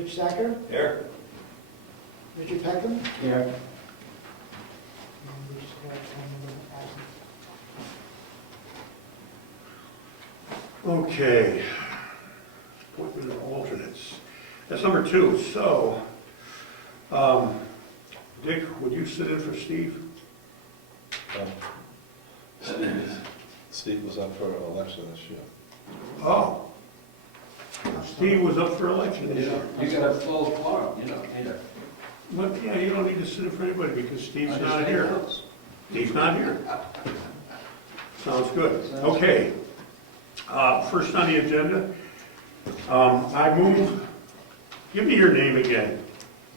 Rich Sacker, Here. Richard Peckham, Here. and we just got one absent. Okay. Appointment of alternates. That's number 2. So, Dick, would you sit in for Steve? Steve was up for election this year. Oh. Steve was up for election this year. You got a full quorum, you don't need a. But, yeah, you don't need to sit in for anybody because Steve's not here. Steve's not here. Sounds good. Okay. First on the agenda, I move, give me your name again.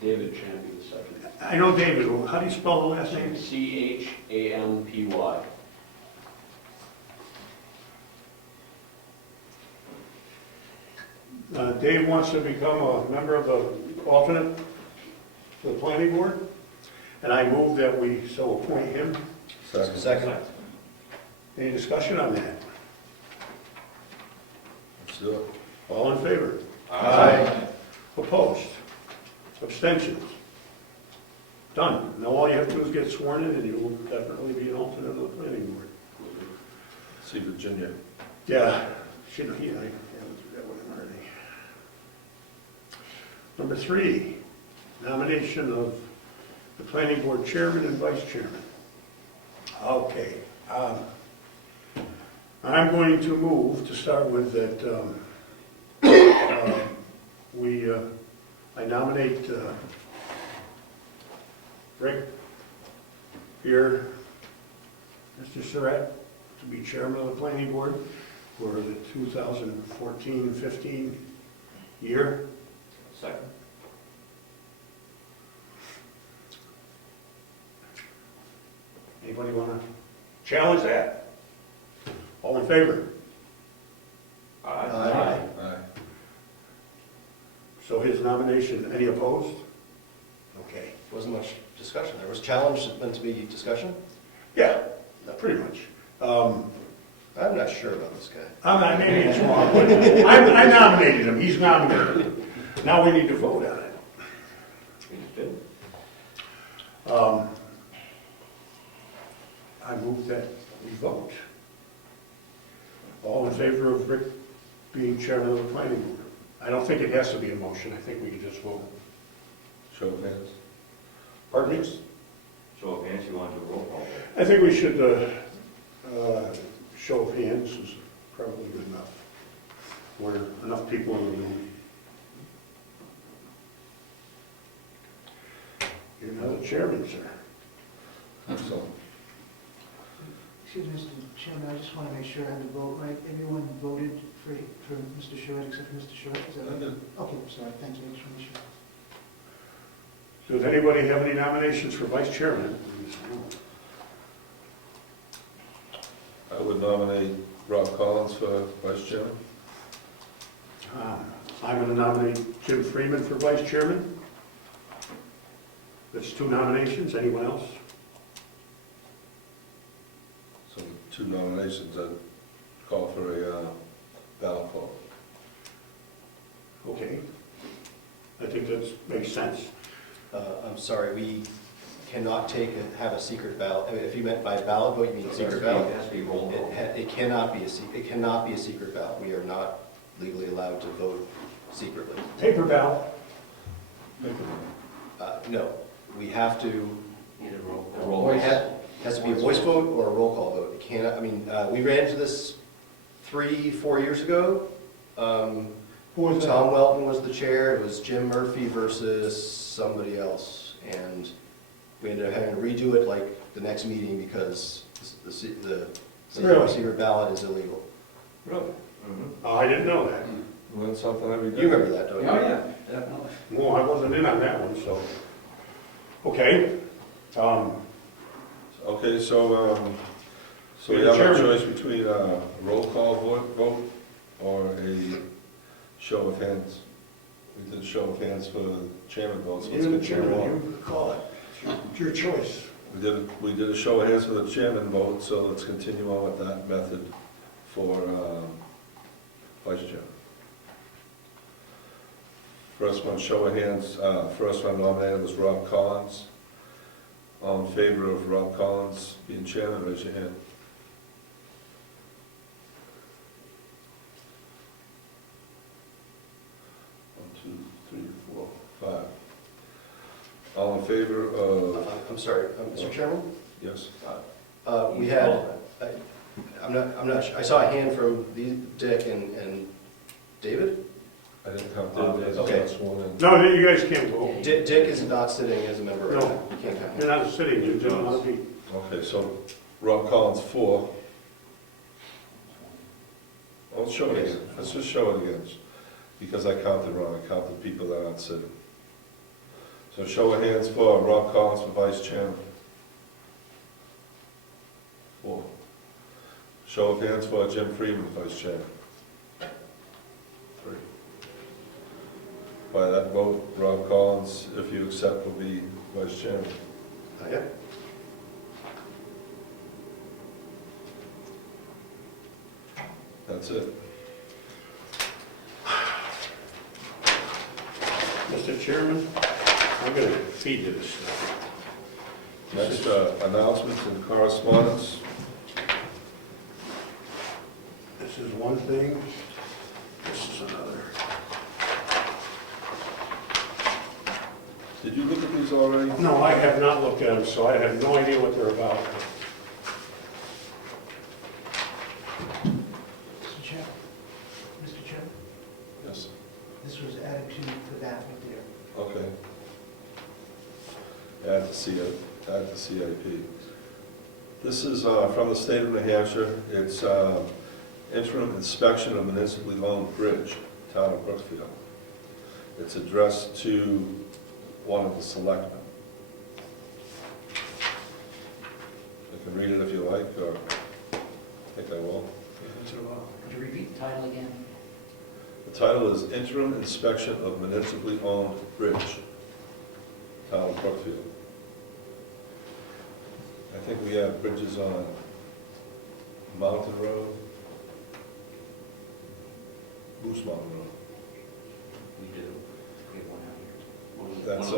David Champion II. I know David, how do you spell the last name? Champy. Dave wants to become a member of the alternate to the planning board, and I move that we so appoint him. Second. Any discussion on that? Let's do it. All in favor? Aye. Opposed? Abstentions? Done. Now all you have to do is get sworn in and you will definitely be an alternate of the planning board. See Virginia. Yeah, should he, I haven't do that with him already. Number 3, nomination of the planning board chairman and vice chairman. Okay, I'm going to move to start with that I nominate Rick here, Mr. Surratt, to be chairman of the planning board for the 2014-15 year. Second. Anybody want to challenge that? All in favor? Aye. So his nomination, any opposed? Okay. Wasn't much discussion. There was challenge meant to be discussion. Yeah, pretty much. I'm not sure about this guy. I'm not, maybe it's wrong, but I nominated him, he's nominated. Now we need to vote on it. I move that we vote. All in favor of Rick being chairman of the planning board? I don't think it has to be a motion, I think we can just vote. Show of hands. Pardon me? Show of hands, you want to do a roll call? I think we should, show of hands is probably good enough. Where enough people in the room. You're now the chairman, sir. Excellent. Excuse me, Mr. Chairman, I just want to make sure I have the vote right. Everyone voted for Mr. Short except for Mr. Short? Is that right? Okay, I'm sorry, thank you. I just want to make sure. Does anybody have any nominations for vice chairman? I would nominate Rob Collins for vice chairman. I'm going to nominate Jim Freeman for vice chairman. That's 2 nominations. Anyone else? So 2 nominations, I'd call for a ballot vote. Okay. I think that makes sense. I'm sorry, we cannot have a secret ballot. I mean, if you meant by ballot vote, you mean secret ballot? It has to be roll call. It cannot be a secret ballot. We are not legally allowed to vote secretly. Paper ballot. No, we have to. Need a roll Or call. it has to be a voice vote or a roll call vote. It cannot. I mean, we ran into this 3-4 years ago. Who was that? Tom Welton was the chair. It was Jim Murphy versus somebody else, and we ended up having to redo it like the next meeting because the Really? secret ballot is illegal. Really? Oh, I didn't know that. Learn something every day. You remember that, don't you? Oh, yeah, definitely. Well, I wasn't in on that one, so. Okay. Okay, so we You're have a chairman. choice between a roll call vote or a show of hands. We did a show of hands for the chairman vote, so let's You're the continue chairman, on. you call it. It's your choice. We did a show of hands for the chairman vote, so let's continue on with that method for vice chair. First one, show of hands, first one nominated was Rob Collins. All in favor of Rob Collins being chairman, raise your hand. One, two, three, four, five. All in favor of, I'm sorry, Mr. Chairman? yes? We had, I'm not, I saw a hand from Dick and David? I didn't count David, Okay. that's sworn in. No, you guys can't vote. Dick is not sitting as a member right No. now. You can't count You're him. not sitting, you're just on the beat. Okay, so Rob Collins, 4. Let's show it again. Let's just show it again, because I counted wrong. I counted people that aren't sitting. So show of hands for Rob Collins for vice chairman. 4. Show of hands for Jim Freeman, vice chairman. 3. By that vote, Rob Collins, if you accept, will be vice chairman. Yeah. That's it. Mr. Chairman, I'm gonna feed you this stuff. Next, announcements and correspondence. This is one thing, this is another. Did you look at these already? No, I have not looked at them, so I have no idea what they're about. Mr. Chair, Mr. Chair, Yes. this was added to that right there. Okay. Add to CIP. This is from the state of New Hampshire. It's interim inspection of municipally owned bridge, town of Brookfield. It's addressed to one of the selectmen. I can read it if you like, or I think I will. Could you repeat the title again? The title is Interim Inspection of Municipally Owned Bridge, town of Brookfield. I think we have bridges on Mountain Road, Moose Mountain Road. We do. We have one out here.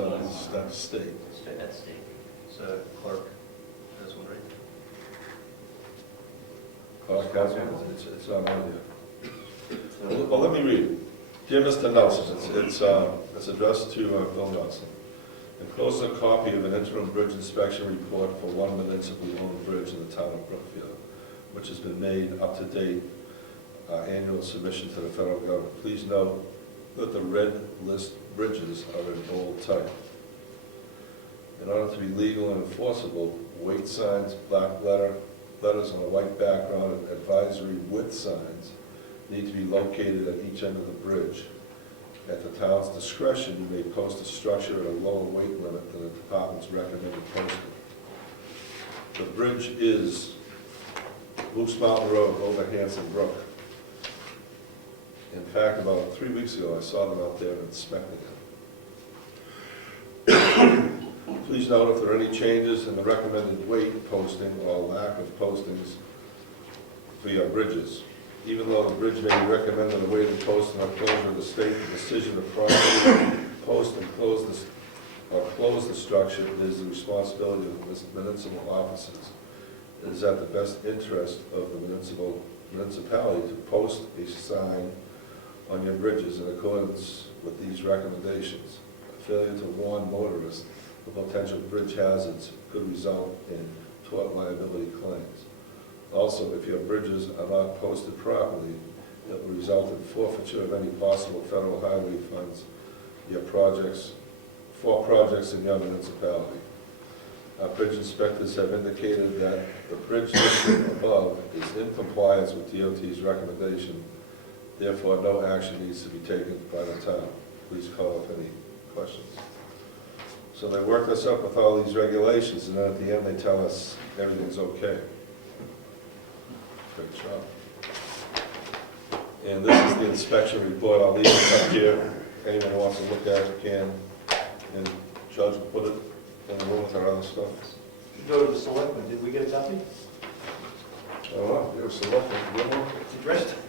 That's state. That's state. So Clark has one, right? Clark has one, it's not on here. Well, let me read it. Dear Mr. Nelson, it's addressed to Bill Nelson. Enclosed a copy of an interim bridge inspection report for one municipally owned bridge in the town of Brookfield, which has been made up to date, annual submission to the federal government. Please note that the red list bridges are in bold type. In order to be legal and enforceable, weight signs, black letters on a white background, and advisory width signs need to be located at each end of the bridge. At the town's discretion, you may post a structure at a lower weight limit than the department's recommended posting. The bridge is Moose Mountain Road over Hanson Brook. In fact, about 3 weeks ago, I saw them out there inspecting it. Please note if there are any changes in the recommended weight posting or lack of postings for your bridges. Even though the bridge may be recommended a weighted post and closure of the state, the decision to properly post and close the structure is the responsibility of the municipal officers. It is at the best interest of the municipality to post a sign on your bridges in accordance with these recommendations. A failure to warn motorists of potential bridge hazards could result in tort liability claims. Also, if your bridges are not posted properly, it will result in forfeiture of any possible federal highway funds for projects in your municipality. Our bridge inspectors have indicated that the bridge listed above is in compliance with DOT's recommendation. Therefore, no action needs to be taken by the town. Please call if any questions. So they worked us up with all these regulations, and then at the end they tell us everything's okay. Great job. And this is the inspection report. I'll leave it up here. Anyone who wants to look at it can. And Judge will put it in the room with our other stuff. Go to the selectmen, did we get a copy? I don't know, you're selecting.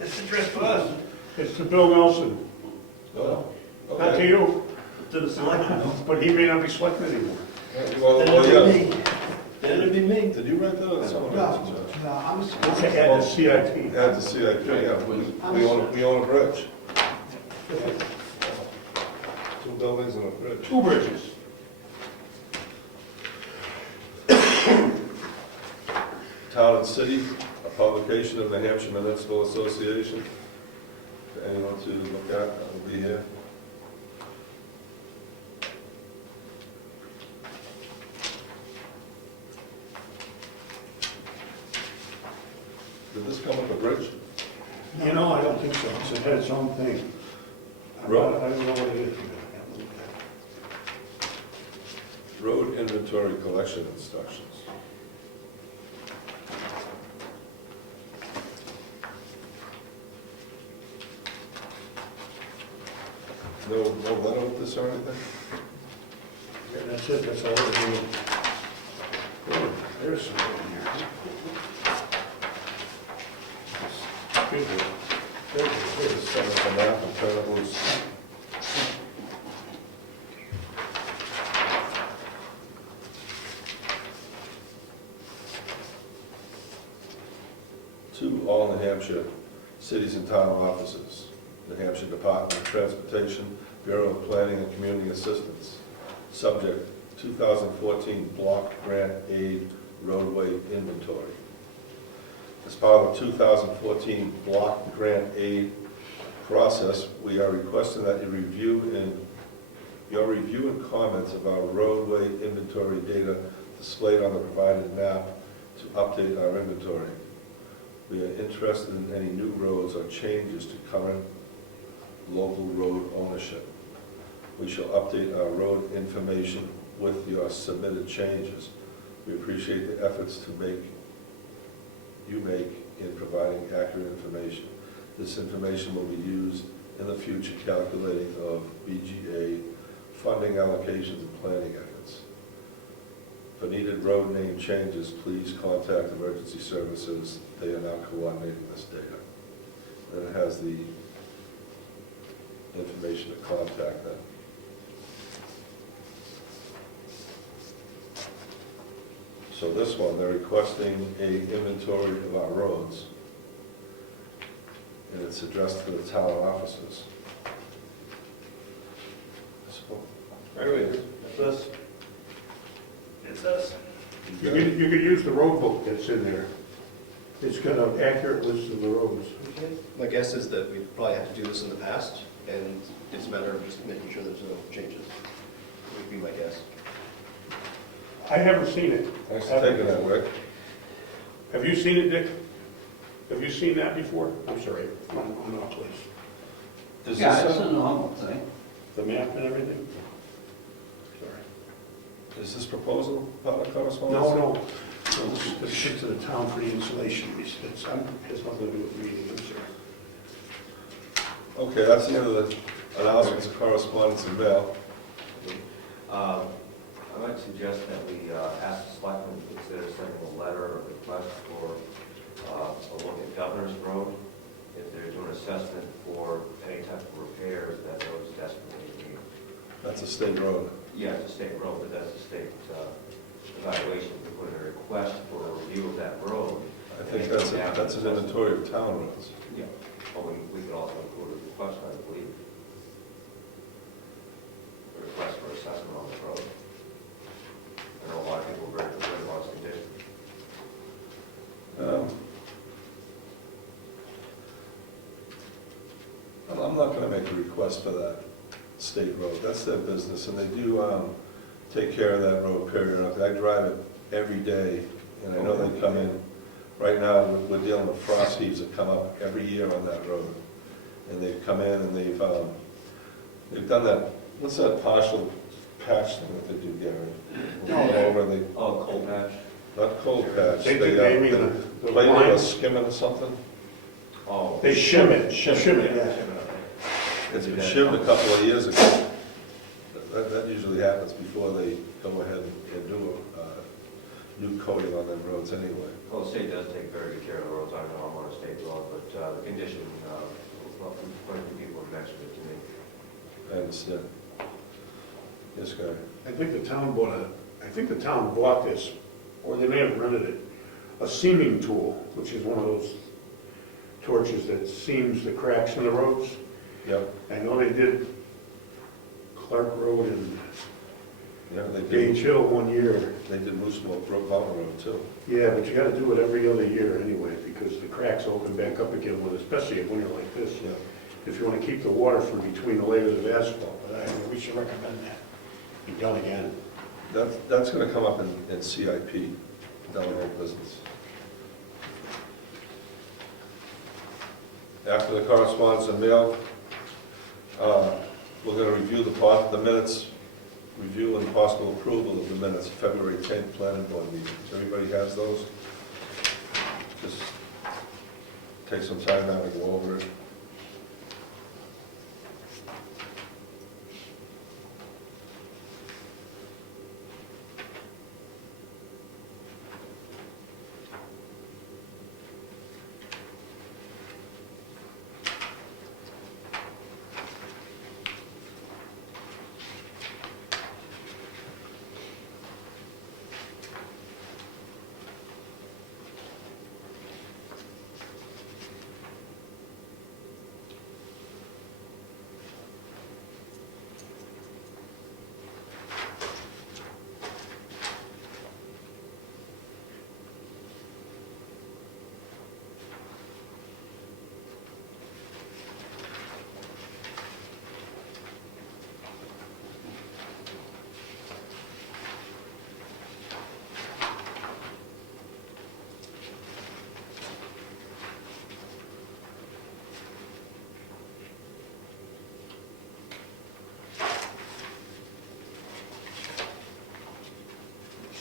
It's addressed to us. It's to Bill Nelson. No? Not Okay. up to you, To the selectmen. but he may not be selected anymore. Well, Then well, it'd yeah. be me. Then it'd be me. Did you write that or someone else? No, I'm Let's add the CIP. Yeah, the CIP, yeah, we own a bridge. Two buildings and a bridge. 2 bridges. Town and City, a publication of the Hampshire Municipal Association. For anyone to look at, that will be here. Did this come with a bridge? You know, I don't think so. It had its own thing. I Road. don't know what it is. Road inventory collection instructions. No letter with this or anything? Yeah, that's it, that's all we're doing. Oh, there's some in here. Good one. Good one. Just set up a map and turn it loose. To all New Hampshire cities and town offices, New Hampshire Department of Transportation, Bureau of Planning and Community Assistance. Subject, 2014 Block Grant Aid Roadway Inventory. As part of the 2014 Block Grant Aid process, we are requesting that your review and comments of our roadway inventory data displayed on the provided map to update our inventory. We are interested in any new roads or changes to current local road ownership. We shall update our road information with your submitted changes. We appreciate the efforts you make in providing accurate information. This information will be used in the future calculating of BGA funding allocations and planning efforts. For needed road name changes, please contact emergency services. They are now coordinating this data. And it has the information to contact them. So this one, they're requesting a inventory of our roads, and it's addressed to the town offices. Right away. It's us. It's us. You could use the road book that's in there. It's got an accurate list of the roads. My guess is that we've probably had to do this in the past, and it's a matter of just making sure there's no changes. Would be my guess. I haven't seen it. Thanks for taking that, Rick. Have you seen it, Dick? Have you seen that before? I'm sorry, I'm off place. Is Yeah, this, it's a normal thing. The map and everything? Sorry. is this proposal part of correspondence? No, this is the shit to the town for the insulation. It's has nothing to do with the meeting, I'm sorry. Okay, that's the end of the announcements of correspondence and mail. I might suggest that we ask the selectmen to consider sending a letter or request for a look at Governor's Road. If they're doing assessment for any type of repairs that those desperately need. That's a state road. Yeah, it's a state road, but that's a state evaluation. We put in a request for a review of that road. I think that's an inventory of town roads. Yeah, but we could also include a request, I believe. A request for assessment on the road. I know a lot of people are very concerned about its condition. I'm not gonna make a request for that state road. That's their business, and they do take care of that road periodically. I drive it every day, and I know they come in. Right now, we're dealing with frost heaves that come up every year on that road. And they've come in and they've done that, what's that partial patch thing that they do, Gary? No. Over and they, Oh, cold patch? not cold patch. They mean the Play line. with a skimming or something. Oh. They shim it, yeah. It's been shimmed a couple of years ago. That usually happens before they go ahead and do a new coating on them roads anyway. Well, the state does take very good care of the roads. I know I'm on a state road, but the condition, quite a few people have mentioned it to me. And understand. Yes, Guy? I think the town bought this, or they may have rented it, a seaming tool, which is one of those torches that seams the cracks in the roads. Yep. I know they did Clark Road and Yeah, they Gage did, Hill one year. they did Moose Milk Brook Mountain Road too. Yeah, but you gotta do it every other year anyway, because the cracks open back up again, with especially a winter like this. Yeah. If you wanna keep the water from between the layers of asphalt, but I mean, we should recommend that be done again. That's gonna come up in CIP, down the road business. After the correspondence and mail, we're gonna review the minutes, review and possible approval of the minutes, February 10th planning board meeting. So everybody has those? Just take some time now to go over it.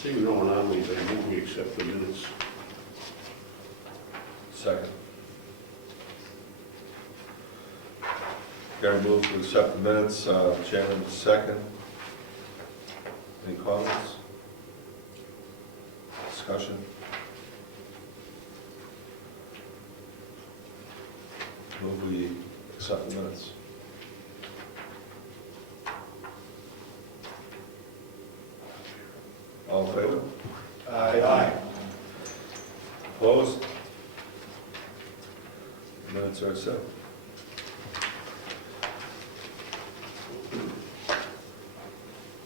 Seeing no anomalies, I move we accept the minutes. Second. Gary moved to accept the minutes, Chairman second. Any comments? Discussion? Move we accept the minutes. All in favor? Aye. Opposed? Minutes are accepted.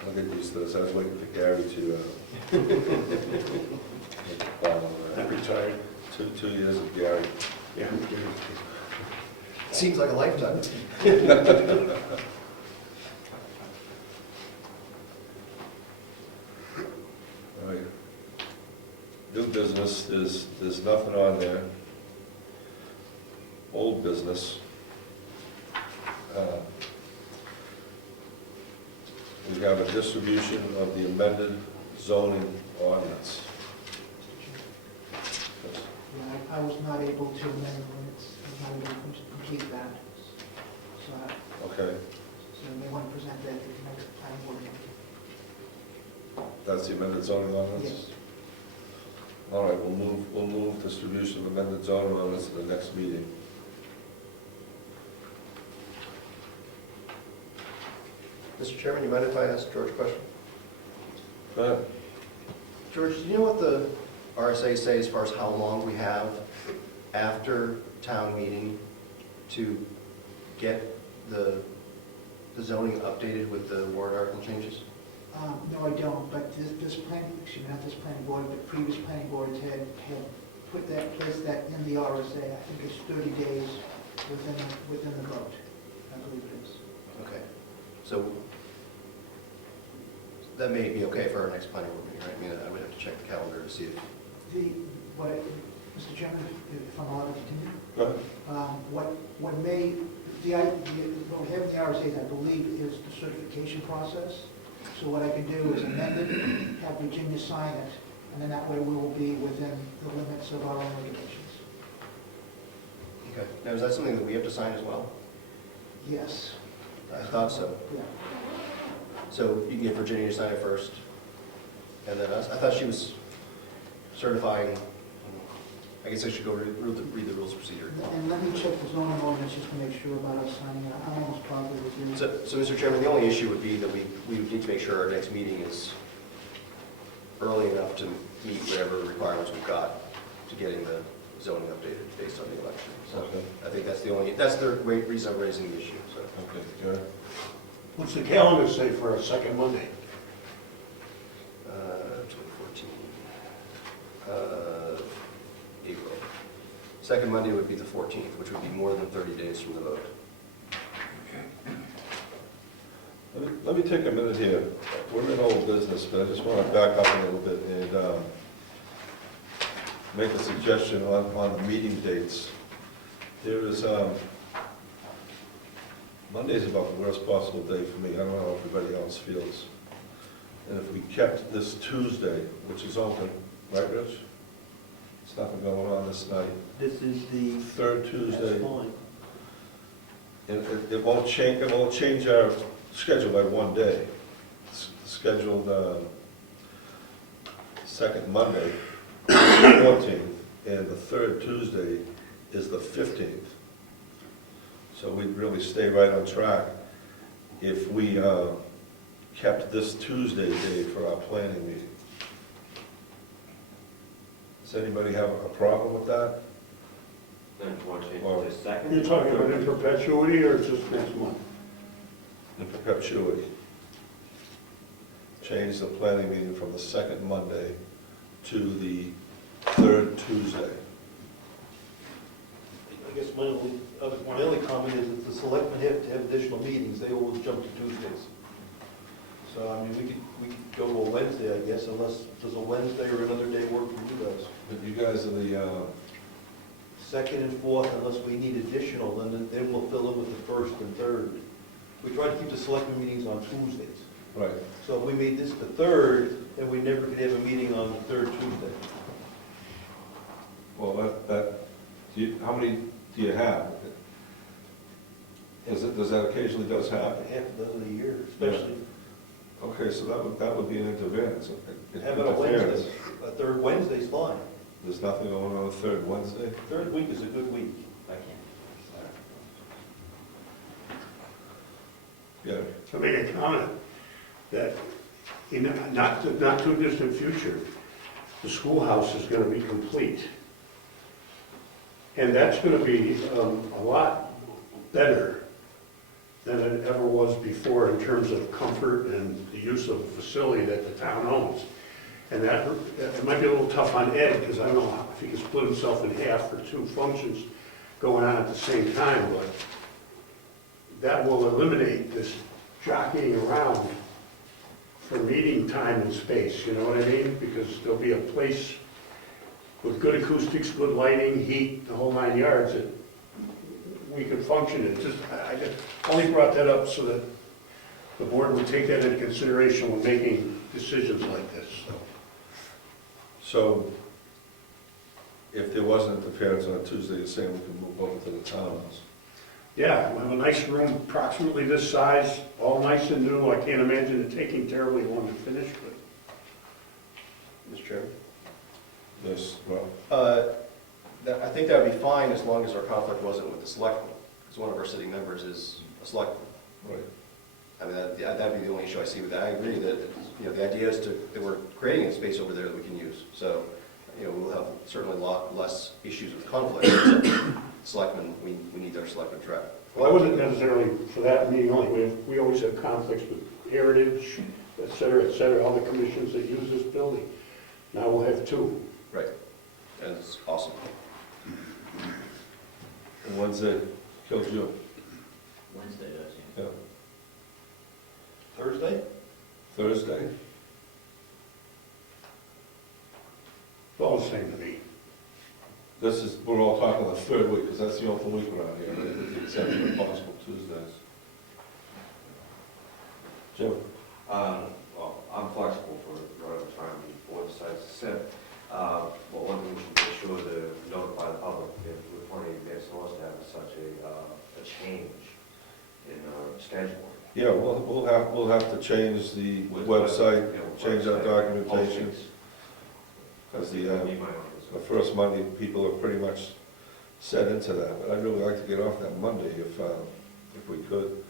I'll get used to this. I was waiting for Gary to make the call on I'm that. retired. 2 years of Gary. Yeah. Seems like a lifetime. All right. New business, there's nothing on there. Old business. We have a distribution of the amended zoning ordinance. Yeah, I was not able to amend the minutes, I was not able to complete that. So Okay, you may want to present that at the next planning board meeting. that's the amended zoning ordinance? Yes. All right, we'll move distribution of amended zoning ordinance to the next meeting. Mr. Chairman, you mind if I ask George a question? Go ahead. George, do you know what the RSA say as far as how long we have after town meeting to get the zoning updated with the warrant article changes? No, I don't, but this planning, excuse me, not this planning board, but previous planning boards had placed that in the RSA. I think it's 30 days within the vote, I believe it is. Okay, so that may be okay for our next planning board meeting, right? I mean, I would have to check the calendar to see if, Mr. Chairman, if I'm allowed to continue? Go ahead. What we have in the RSA's, I believe, is the certification process. So what I can do is amend it, have Virginia sign it, and then that way we will be within the limits of our own regulations. okay. Now, is that something that we have to sign as well? Yes. I thought so. Yeah. So you can get Virginia to sign it first, and then us? I thought she was certifying I guess I should go read the rules of procedure. And let me check the zoning ordinance just to make sure about us signing it. I'm almost positive with you. So, Mr. Chairman, the only issue would be that we would need to make sure our next meeting is early enough to meet whatever requirements we've got to getting the zoning updated based on the election. So Okay. I think that's the reason I'm raising the issue, so. Okay, Gary? What's the calendar say for a second Monday? 2014. April. Second Monday would be the 14th, which would be more than 30 days from the vote. Let me take a minute here. We're in old business, but I just want to back up a little bit and make a suggestion on the meeting dates. There is, Monday's about the worst possible day for me. I don't know how everybody else feels. And if we kept this Tuesday, which is open, right, Rich? There's nothing going on this night. This is the, Third Tuesday. that's fine. And it won't change our schedule by one day. It's scheduled second Monday, 14th, and the third Tuesday is the 15th. So we'd really stay right on track if we kept this Tuesday day for our planning meeting. Does anybody have a problem with that? Then you want to change Or- it to second? You're talking about in perpetuity or just next month? In perpetuity. Change the planning meeting from the second Monday to the third Tuesday. I guess my only comment is if the selectmen have to have additional meetings, they always jump to Tuesdays. So, I mean, we could go to a Wednesday, I guess, unless there's a Wednesday or another day work for you guys. But you guys are the, Second and fourth, unless we need additional, then we'll fill in with the first and third. We try to keep the selectmen meetings on Tuesdays. right, So if we made this the third, then we never could have a meeting on the third Tuesday. well, how many do you have? Does that occasionally does happen? Half a dozen a year, especially. Okay, so that would be an interference. How about a Wednesday? A third Wednesday's fine. There's nothing going on the third Wednesday? Third week is a good week. I can't. Yeah. To make a comment that in not too distant future, the schoolhouse is going to be complete. And that's going to be a lot better than it ever was before in terms of comfort and the use of the facility that the town owns. And that, it might be a little tough on Ed, because I don't know if he can split himself in half for two functions going on at the same time, but that will eliminate this jockeying around for meeting time and space, you know what I mean? Because there'll be a place with good acoustics, good lighting, heat, the whole 9 yards, that we could function in. I just only brought that up so that the board would take that into consideration when making decisions like this, so. So if there wasn't interference on a Tuesday, you're saying we can move over to the townhouse? Yeah, we have a nice room approximately this size, all nice and new. I can't imagine it taking terribly long to finish, but. Mr. Chairman? Yes, well, I think that would be fine as long as our conflict wasn't with the selectmen, because one of our sitting members is a selectman. right. I mean, that'd be the only issue I see with that. I agree that, you know, the idea is that we're creating a space over there that we can use. So, you know, we'll have certainly a lot less issues with conflict. Selectmen, we need our selectmen track. Well, I wasn't necessarily for that meeting only. We always have conflicts with Heritage, et cetera, all the commissions that use this building. Now we'll have two. Right. And it's awesome. And Wednesday kills you. Wednesday does, yeah. Yeah. Thursday? Thursday? It's all the same to me. We're all talking the third week, because that's the open week around here, right, with the exception of possible Tuesdays. Jim? Well, I'm flexible for whatever time the board decides to set. But one thing we should make sure to notify the public if we're planning advance notice to have such a change in our schedule. Yeah, we'll have to change the website, change our documentation, because That'd be my own concern. the first Monday, people are pretty much set into that, but I'd really like to get off that Monday if we could.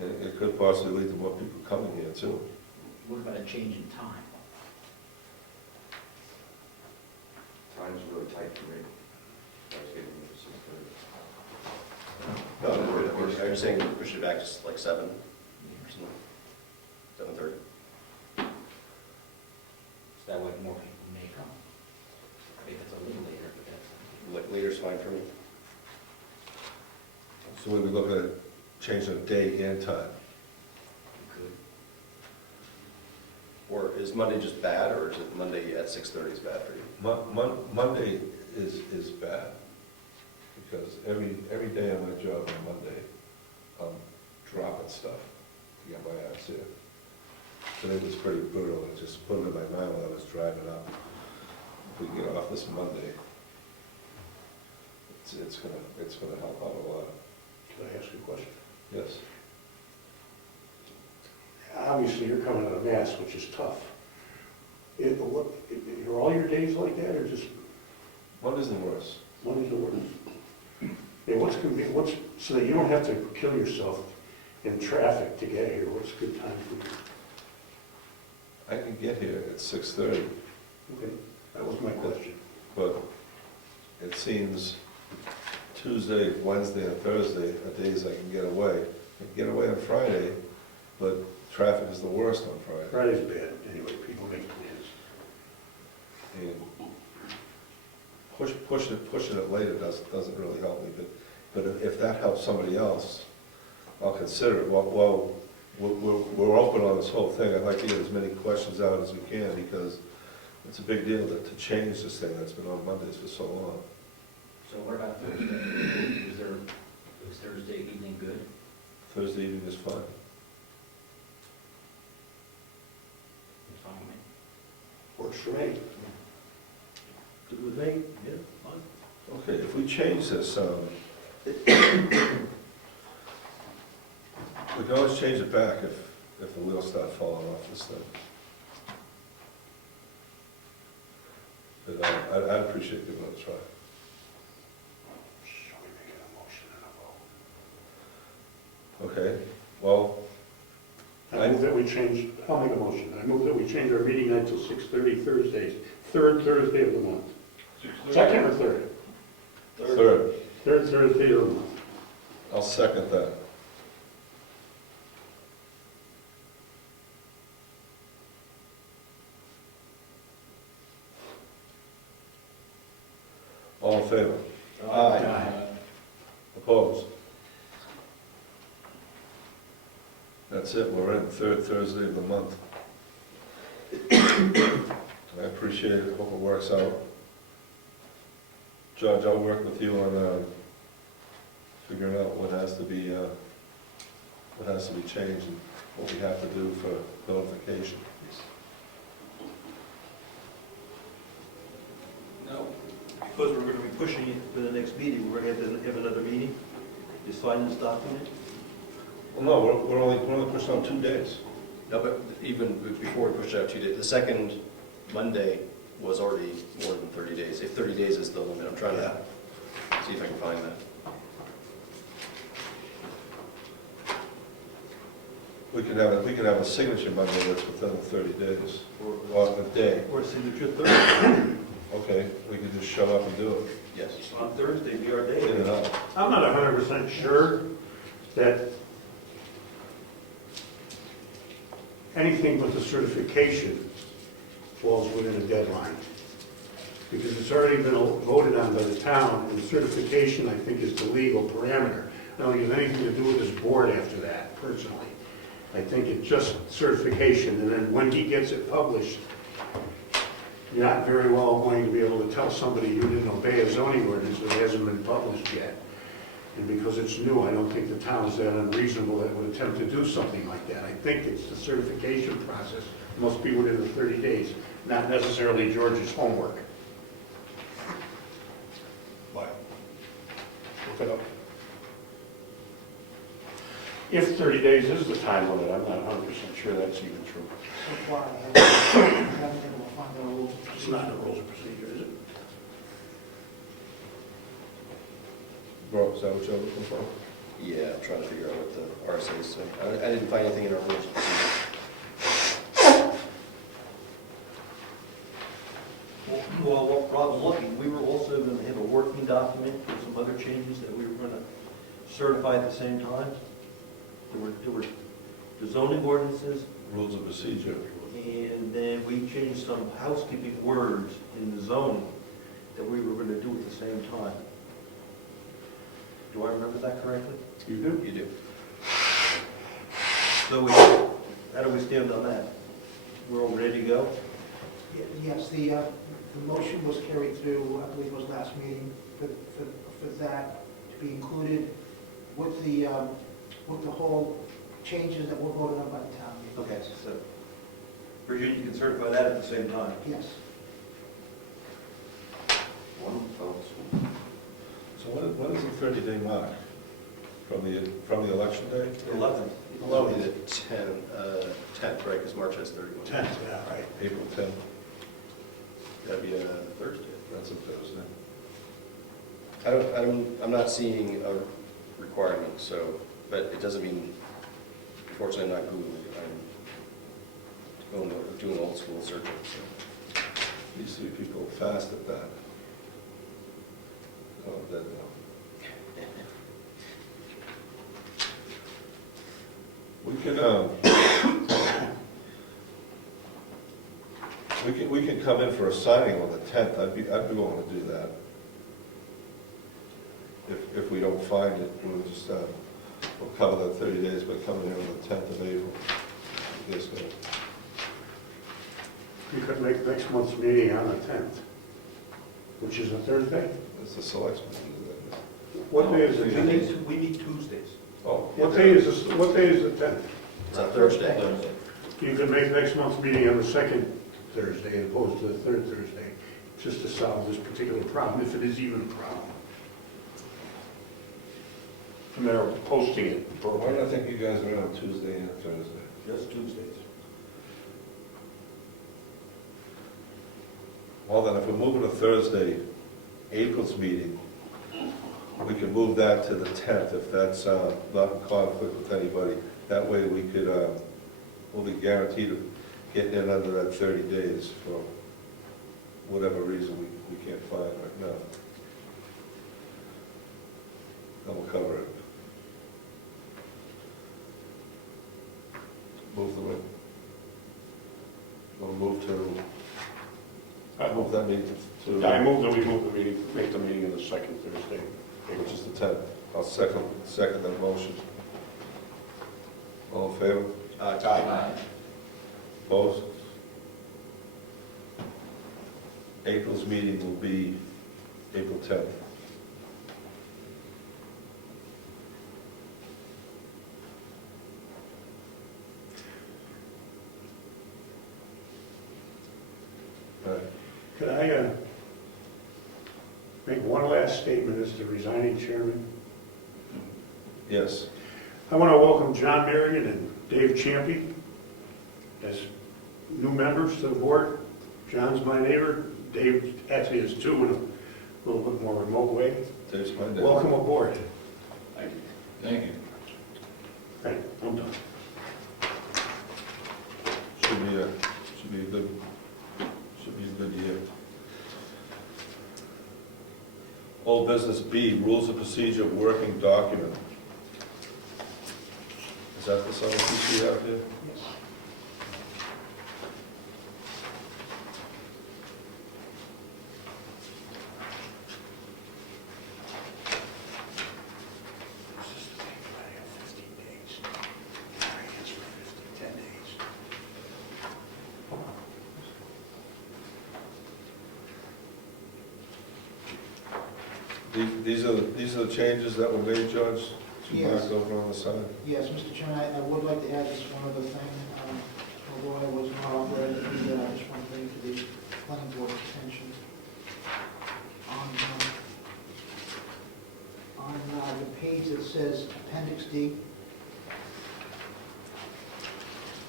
And it could possibly lead to more people coming here too. What about a change in time? Time's really tight for me. I was getting to 6:30. No, are you saying push it back to like 7 or something? 7:30? So that way more people may come. Maybe it's a little later, but that's. Later's fine for me. So we would look at changing the day and time. Good. Or is Monday just bad, or is it Monday at 6:30 is bad for you? Monday is bad, because every day on my job on Monday, I'm dropping stuff to get my ass here. Today was pretty brutal, I just put it in my mind while I was driving up. If we get off this Monday, it's gonna help out a lot. Can I ask you a question? Yes. Obviously, you're coming out of Mass, which is tough. Are all your days like that, or just Monday's the worst. Monday's the worst? What's, so that you don't have to kill yourself in traffic to get here, what's a good time for you? I can get here at 6:30, Okay, that was my question. but it seems Tuesday, Wednesday, and Thursday are days I can get away. I can get away on Friday, but traffic is the worst on Friday. Friday's bad, anyway, people make plans. And pushing it later doesn't really help me, but if that helps somebody else, I'll consider it. Well, we're open on this whole thing. I'd like to get as many questions out as we can, because it's a big deal to change this thing that's been on Mondays for so long. So what about Thursday? Is Thursday evening good? Thursday evening is fine. It's fine with me. Works for me. Good with me? Yeah, fine. Okay, if we change this, we can always change it back if the wheels start falling off this thing. But I'd appreciate giving it a try. Shall we make a motion and a vote? Okay, well, I move that we change, I'll make a motion. I move that we change our meeting night till 6:30 Thursdays, third Thursday of the month. Second or third? third, Third Thursday of the month. I'll second that. All in favor? Aye. Opposed? That's it, we're in third Thursday of the month. I appreciate it, hope it works out. Judge, I'll work with you on figuring out what has to be changed and what we have to do for notification. No. Because we're going to be pushing it for the next meeting, we're going to have another meeting to sign this document. Well, no, we're only pushing on 2 days. No, but even before we push it out 2 days, the second Monday was already more than 30 days. If 30 days is the limit, I'm trying to see if I can find that. We can have a signature Monday that's within the 30 days, or a day. Or signature Thursday. Okay, we can just show up and do it. Yes. On Thursday, be our In day. and out. I'm not 100% sure that anything but the certification falls within a deadline, because it's already been voted on by the town, and certification, I think, is the legal parameter. I don't think it has anything to do with this board after that, personally. I think it's just certification, and then when he gets it published, you're not very well going to be able to tell somebody you didn't obey a zoning ordinance that hasn't been published yet. And because it's new, I don't think the town's that unreasonable that would attempt to do something like that. I think it's the certification process must be within the 30 days, not necessarily George's homework. But, look it up. If 30 days is the time limit, I'm not 100% sure that's even true. So far, I haven't been able to find the rules. It's not in the rules of procedure, is it? Broke, is that what you're looking for? Yeah, I'm trying to figure out what the RSA's say. I didn't find anything in our rules. Well, while I was looking, we were also going to have a working document with some other changes that we were going to certify at the same time. There were the zoning ordinances, Rules of procedure. and then we changed some housekeeping words in the zoning that we were going to do at the same time. Do I remember that correctly? You do? You do. So how do we stand on that? We're all ready to go? Yes, the motion was carried through, I believe it was last meeting, for that to be included with the whole changes that were voted on by the town meeting. Okay, so Virginia can certify that at the same time. Yes. One vote. So when is the 30-day mark? From the election day? 11th. It'll be the 10th, right, because March has 31. 10th, yeah, right. April 10th, That'd be a Thursday. that's a Thursday. I'm not seeing a requirement, so, but it doesn't mean, unfortunately, I'm not Googling it. I'm doing old school searching, so. Used to be people fast at that. Oh, dead now. We can come in for a signing on the 10th. I'd be willing to do that. If we don't find it, we'll just, we'll cover that 30 days by coming in on the 10th of April. Yes, sir. You could make next month's meeting on the 10th, which is a Thursday? It's the selection. What day is We it? meet Tuesdays. Oh. What day is this, what day is the 10th? It's a Thursday. You could make next month's meeting on the second Thursday as opposed to the third Thursday, just to solve this particular problem, if it is even a problem. A matter of posting it. Why don't I think you guys are on Tuesday and Thursday? Just Tuesdays. Well, then, if we're moving to Thursday, April's meeting, we can move that to the 10th if that's not in conflict with anybody. That way we could, we'll be guaranteed of getting in under that 30 days for whatever reason we can't find right now. Then we'll cover it. Move the, we'll move to, I move that meeting to. I move that we move the meeting, make the meeting on the second Thursday. Which is the 10th. I'll second that motion. All in favor? Aye. Opposed? April's meeting will be April 10th. All right. Could I make one last statement as the resigning chairman? Yes. I want to welcome John Marion and Dave Champy as new members to the board. John's my neighbor. Dave actually is too, in a little bit more remote way. Dave's my day. Welcome aboard. Thank you. Right, I'm done. Should be a good year. Old business B, rules of procedure working document. Is that the summary piece you have here? Yes. These are the changes that were made, Judge, to mark Yes. over on the side? Yes, Mr. Chairman, I would like to add just one other thing. Although I was not authorized to do that, I just want to bring it to the planning board's attention. On the page that says Appendix D,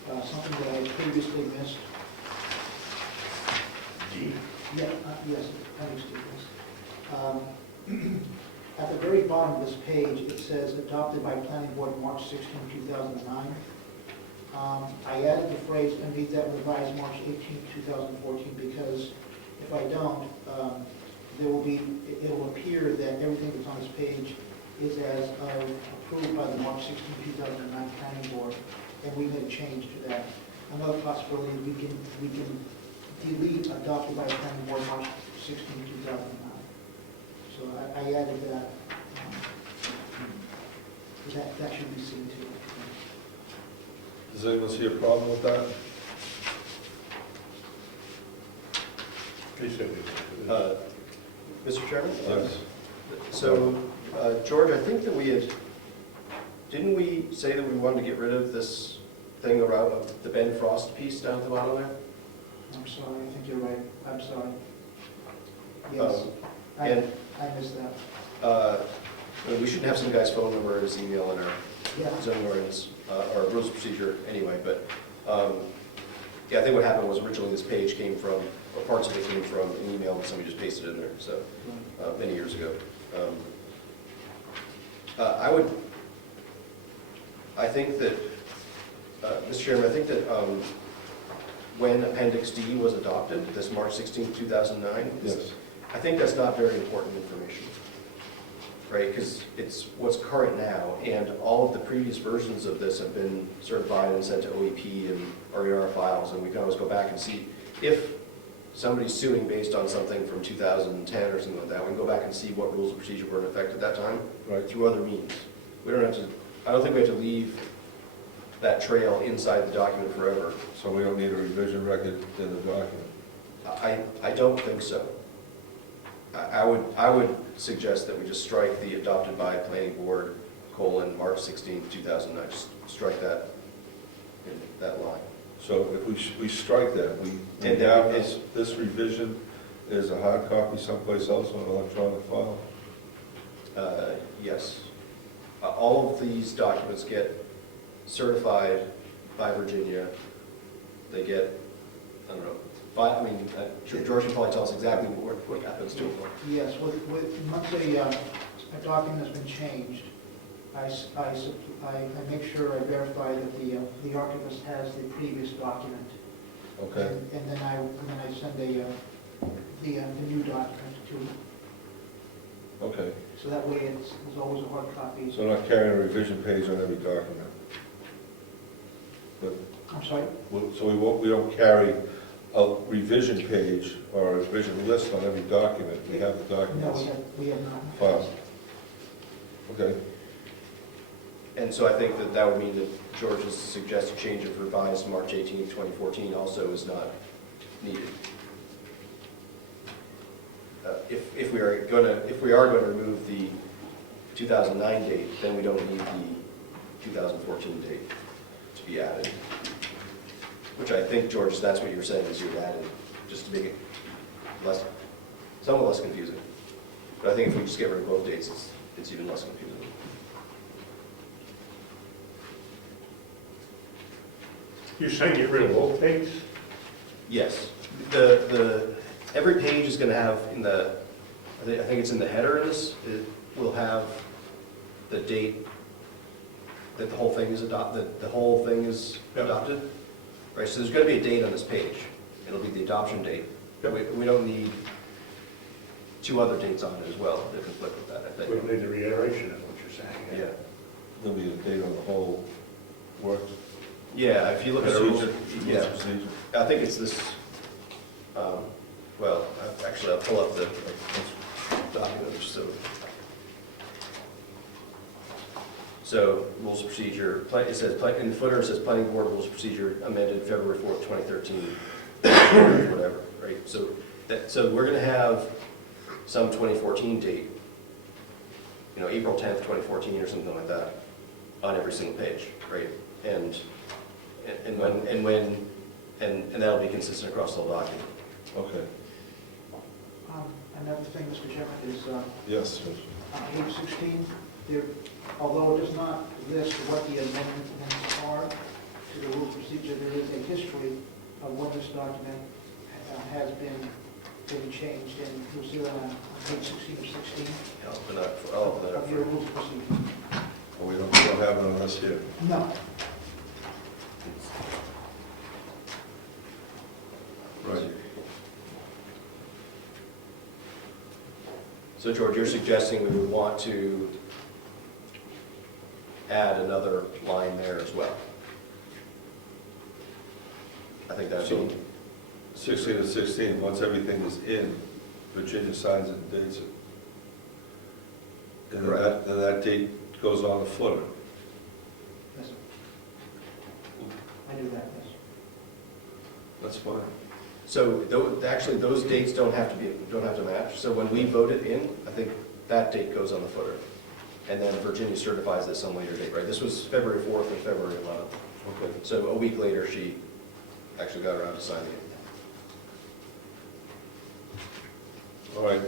something that I previously missed. D. Yeah, yes, Appendix D, yes. At the very bottom of this page, it says adopted by planning board March 16, 2009. I added the phrase underneath that revised March 18, 2014, because if I don't, it'll appear that everything that's on this page is as of approved by the March 16, 2009 planning board, and we made a change to that. Another possibility, we can delete adopted by planning board March 16, 2009. So I added that. That should be seen too. Does anyone see a problem with that? Please say it. Mr. Chairman? Yes. So, George, I think that didn't we say that we wanted to get rid of this thing around the Ben Frost piece down at the bottom there? I'm sorry, I think you're right. I'm sorry. Yes, and- I missed that. We should have some guy's phone number or his email in our Yeah. zoning ordinance, or rules of procedure anyway, but, yeah, I think what happened was originally this page came from, or parts of it came from an email that somebody just pasted in there, so, many years ago. I think that, Mr. Chairman, I think that when Appendix D was adopted, this March 16, 2009, Yes. I think that's not very important information, right? Because it's what's current now, and all of the previous versions of this have been certified and sent to OEP and are in our files, and we can always go back and see if somebody's suing based on something from 2010 or something like that, we can go back and see what rules of procedure were in effect at that time Right. through other means. We don't have to, I don't think we have to leave that trail inside the document forever. So we don't need a revision record in the document? I don't think so. I would suggest that we just strike the adopted by planning board, March 16, 2009, just strike that in that line. So if we strike that, we And have this revision is a hard copy someplace else on an electronic file? Yes. All of these documents get certified by Virginia. They get, I don't know, George can probably tell us exactly what happens to them. Yes, once a document has been changed, I make sure I verify that the archivist has the previous document. Okay. And then I send the new document to him. Okay. So that way there's always a hard copy. So not carrying a revision page on every document? But, I'm sorry? so we don't carry a revision page or a revision list on every document? We have the No, documents we have not. filed? Okay. And so I think that would mean that George's suggested change of revised March 18, 2014 also is not needed. If we are going to remove the 2009 date, then we don't need the 2014 date to be added. Which I think, George, that's what you were saying, is you would add it, just to make it somewhat less confusing. But I think if we just get rid of both dates, it's even less confusing. You're saying get rid of both dates? Yes. Every page is going to have I think it's in the header of this, it will have the date that the whole thing is adopted, right? So there's going to be a date on this page. It'll be the adoption date. We don't need two other dates on it as well that conflict with that, I We think. don't need the reiteration of what you're saying. Yeah. There'll be a date on the whole work. Yeah, if you look at the rules, Procedure. yeah, Procedure. I think it's this, actually, I'll pull up the document, so rules of procedure, it says, in the footer, it says planning board rules of procedure amended February 4th, 2013, whatever, right? So we're gonna have some 2014 date, April 10th, 2014, or something like that, on every single page, right? And that'll be consistent across the whole document. Okay. Another thing, Mr. Chairman, is Yes. on page 16, although it does not list what the amendments are to the rules of procedure, there is a history of when this document has been been changed, and you'll see that on page 16 or 16 I'll open that up of your for rules of procedure. Well, we don't have it on this here. No, Right. So George, you're suggesting we would want to add another line there as well? I think that'd So, be, 16 to 16, once everything is in, Virginia signs it and dates it. And then that date goes on the footer. yes, sir. I do that, yes. That's fine. so actually, those dates don't have to match. So when we vote it in, I think that date goes on the footer. And then Virginia certifies this some later date, right? This was February 4th and February 11th. Okay. So a week later, she actually got around to signing it. All right.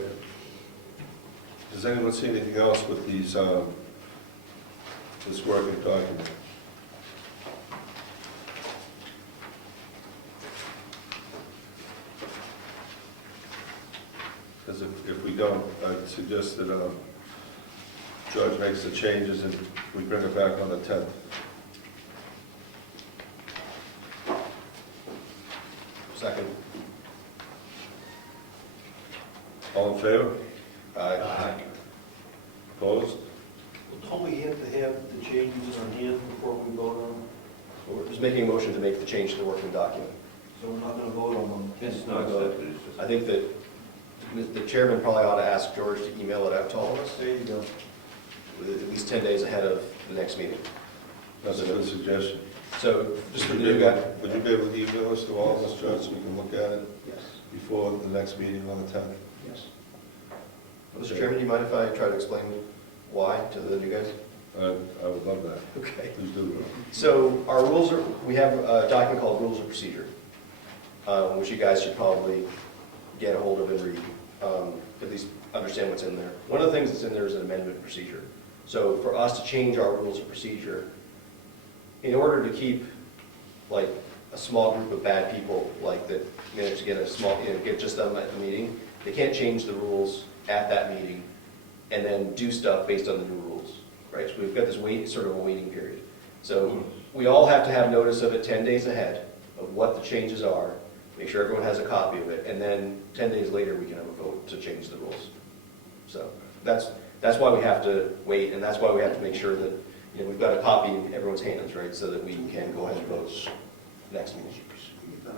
Does anyone see anything else with these, this working document? Because if we don't, I'd suggest that George makes the changes and we bring it back on the 10th. Second. All in favor? Aye. Opposed? Don't we have to have the changes on hand before we vote on them? We're just making a motion to make the change to the working document. So we're not going to vote on them? It's not accepted, it's just. I think that the chairman probably ought to ask George to email it out to all of us, There you go. with at least 10 days ahead of the next meeting. That's a good suggestion. So, just for Would the you new be guy, able- would you be able to email us to all of us, George, so we can look at it Yes, before the next meeting on the 10th? yes. Mr. Chairman, do you mind if I try to explain why to the new guys? I would love that. Okay. Please do. So our rules are, we have a document called Rules of Procedure, which you guys should probably get a hold of and read, at least understand what's in there. One of the things that's in there is an amendment procedure. So for us to change our rules of procedure, in order to keep like a small group of bad people like that manage to get a small, get just done at the meeting, they can't change the rules at that meeting and then do stuff based on the new rules, right? So we've got this sort of a waiting period. So we all have to have notice of it 10 days ahead of what the changes are, make sure everyone has a copy of it, and then 10 days later, we can have a vote to change the rules. So that's why we have to wait, and that's why we have to make sure that, we've got a copy in everyone's hands, right, so that we can go ahead and vote next meeting. Does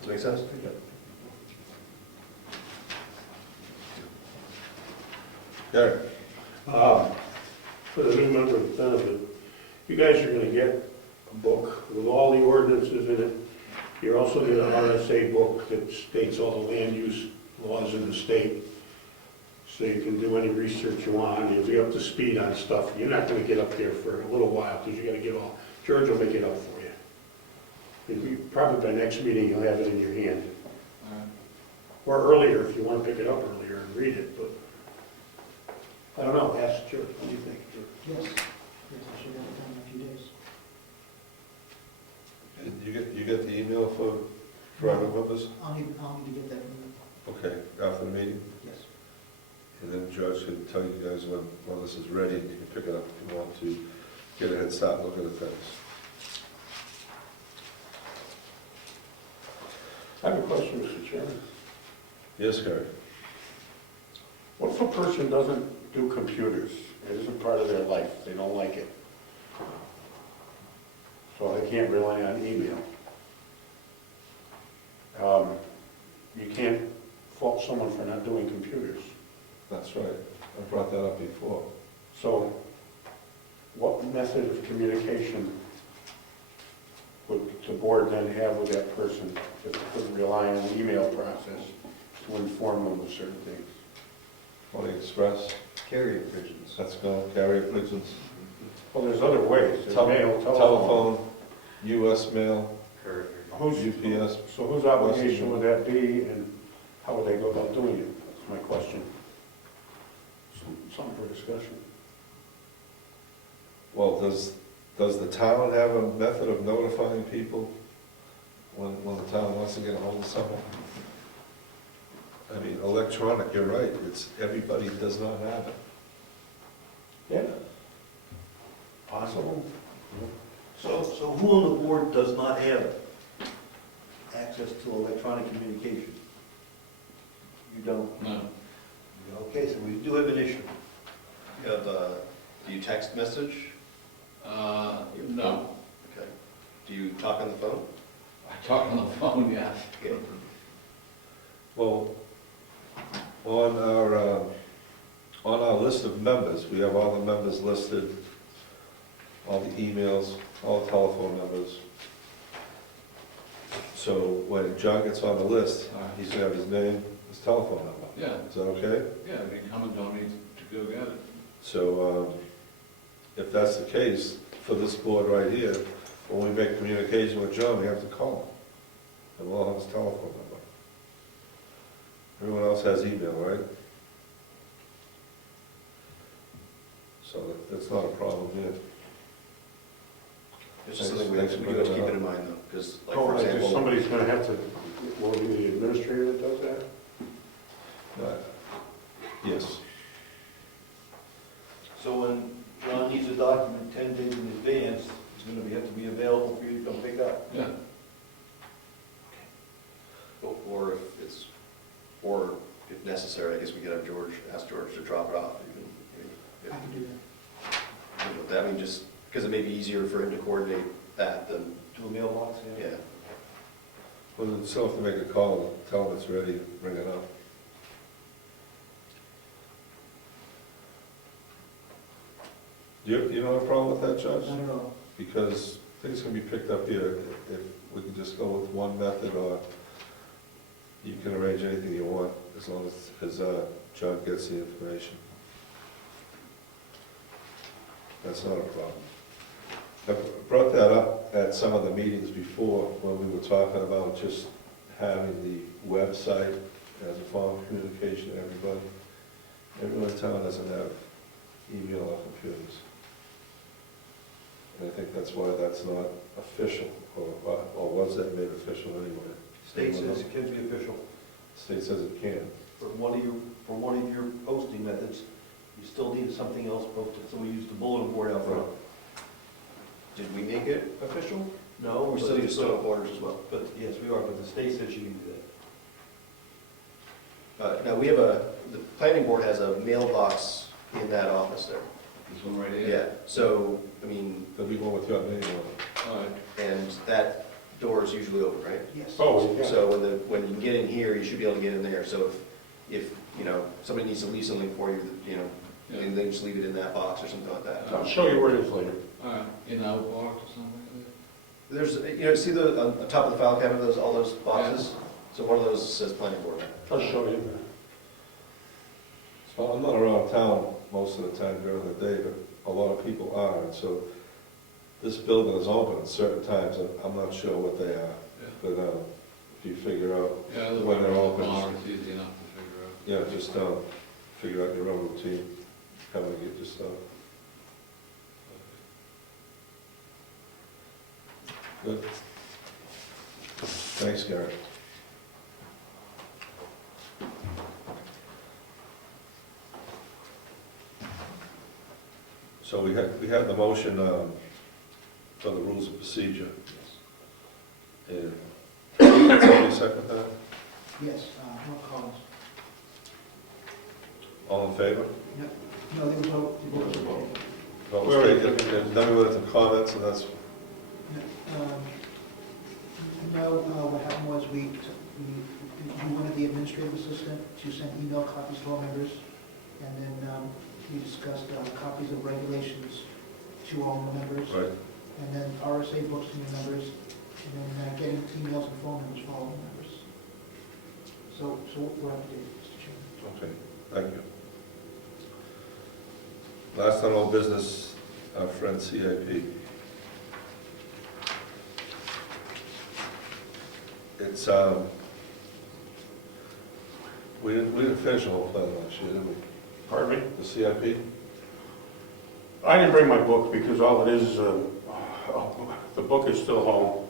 that make sense? Gary? For the new member's benefit, you guys are gonna get a book with all the ordinances in it. You're also gonna get an RSA book that states all the land use laws in the state. So you can do any research you want, you'll be up to speed on stuff. You're not gonna get up there for a little while, because you gotta get all, George will make it up for you. Probably by next meeting, you'll have it in your hand. Or earlier, if you wanna pick it up earlier and read it, but I don't know, ask George, what do you think? Yes, yes, I should have it done in a few days. Did you get the email for our members? I'll need to get that from you. Okay, after the meeting? Yes. And then George can tell you guys when this is ready, and you can pick it up if you want to get a head start, look at the things. I have a question, Mr. Chairman. Yes, Gary? What if a person doesn't do computers? It isn't part of their life, they don't like it. So they can't rely on email. You can't fault someone for not doing computers. That's right. I brought that up before. So what method of communication would the board then have with that person if they couldn't rely on the email process to inform them of certain things? Pony Express, Carrier pigeons. that's going, carrier pigeons, Well, there's other ways. There's mail, telephone, US mail, Who's, UPS. so whose obligation would that be, and how would they go about doing it? That's my question. Something for discussion. Well, does the town have a method of notifying people when the town wants to get a hold of someone? I mean, electronic, you're right, it's, everybody does not have it. Yeah. Possible. So who on the board does not have access to electronic communication? You don't? No. Okay, so we do have an issue. You have, do you text message? No. Okay. Do you talk on the phone? I talk on the phone, yeah. Okay. Well, on our list of members, we have all the members listed, all the emails, all the telephone numbers. So when John gets on the list, he's gonna have his name, his telephone number. Yeah, Is that okay? yeah, if you come and donate to go get it. So, if that's the case, for this board right here, when we make communication with John, we have to call him. And we'll have his telephone number. Everyone else has email, right? So that's not a problem here. It's just something we have to keep it in mind though, because like, Oh, for like, example. somebody's gonna have to, will it be the administrator that does that? Yes. So when John needs a document 10 days in advance, it's going to have to be available for you to come pick up. Yeah. Or if it's, or if necessary, I guess we could have George, ask George to drop it off even. I can do that. You know, that, I mean, just, because it may be easier for him to coordinate that than, To a mailbox, yeah. Well, then still have to make a call, tell him it's ready, bring it up. You don't have a problem with that, Judge? Not at all. Because things can be picked up here if we can just go with one method, or you can arrange anything you want as long as John gets the information. That's not a problem. I brought that up at some of the meetings before when we were talking about just having the website as a form of communication to everybody. Everyone in town doesn't have email or computers. And I think that's why that's not official, or was that made official anyway? State says it can be official. State says it can. For one of your posting methods, you still need something else posted, so we use the bulletin board out front. Did we make it official? No, We still use stone orders as well. But, yes, we are, but the state says you can do that. Now, the planning board has a mailbox in that office there. This one right here? Yeah, so, I mean, There'll be one with your name on it. All right. and that door is usually open, right? Yes. Oh, yeah. So when you get in here, you should be able to get in there. So if you know, somebody needs to leave something for you, you know, Yeah. and they just leave it in that box or something like that. I'll show you where it is later. All right, in our box or something like There's, you know, see on the top of the file cabinet, all those boxes? So one of those says planning board. I'll show you. So I'm not around town most of the time during the day, but a lot of people are, and so this building is open at certain times, and I'm not sure what they are. Yeah. But if you figure out, that? Yeah, the When they're one open. tomorrow is easy enough to figure out. yeah, just figure out your own routine, how to get your stuff. Good. Thanks, Gary. So we had the motion for the rules of procedure. And somebody second that? Yes, no calls. All in favor? No, they vote, the vote was taken. Vote was taken, and then we went into comments, and that's, No, what happened was we wanted the administrative assistant to send email copies to all members, and then we discussed copies of regulations to all the members, right. and then RSA books to the members, and then getting emails and phone numbers for all the members. So we're up to date, Mr. Chairman. Okay, thank you. Last on all business, our friend CIP. It's, we didn't finish the whole plan last year, did we? Pardon me? The CIP? I didn't bring my book because all it is, the book is still home.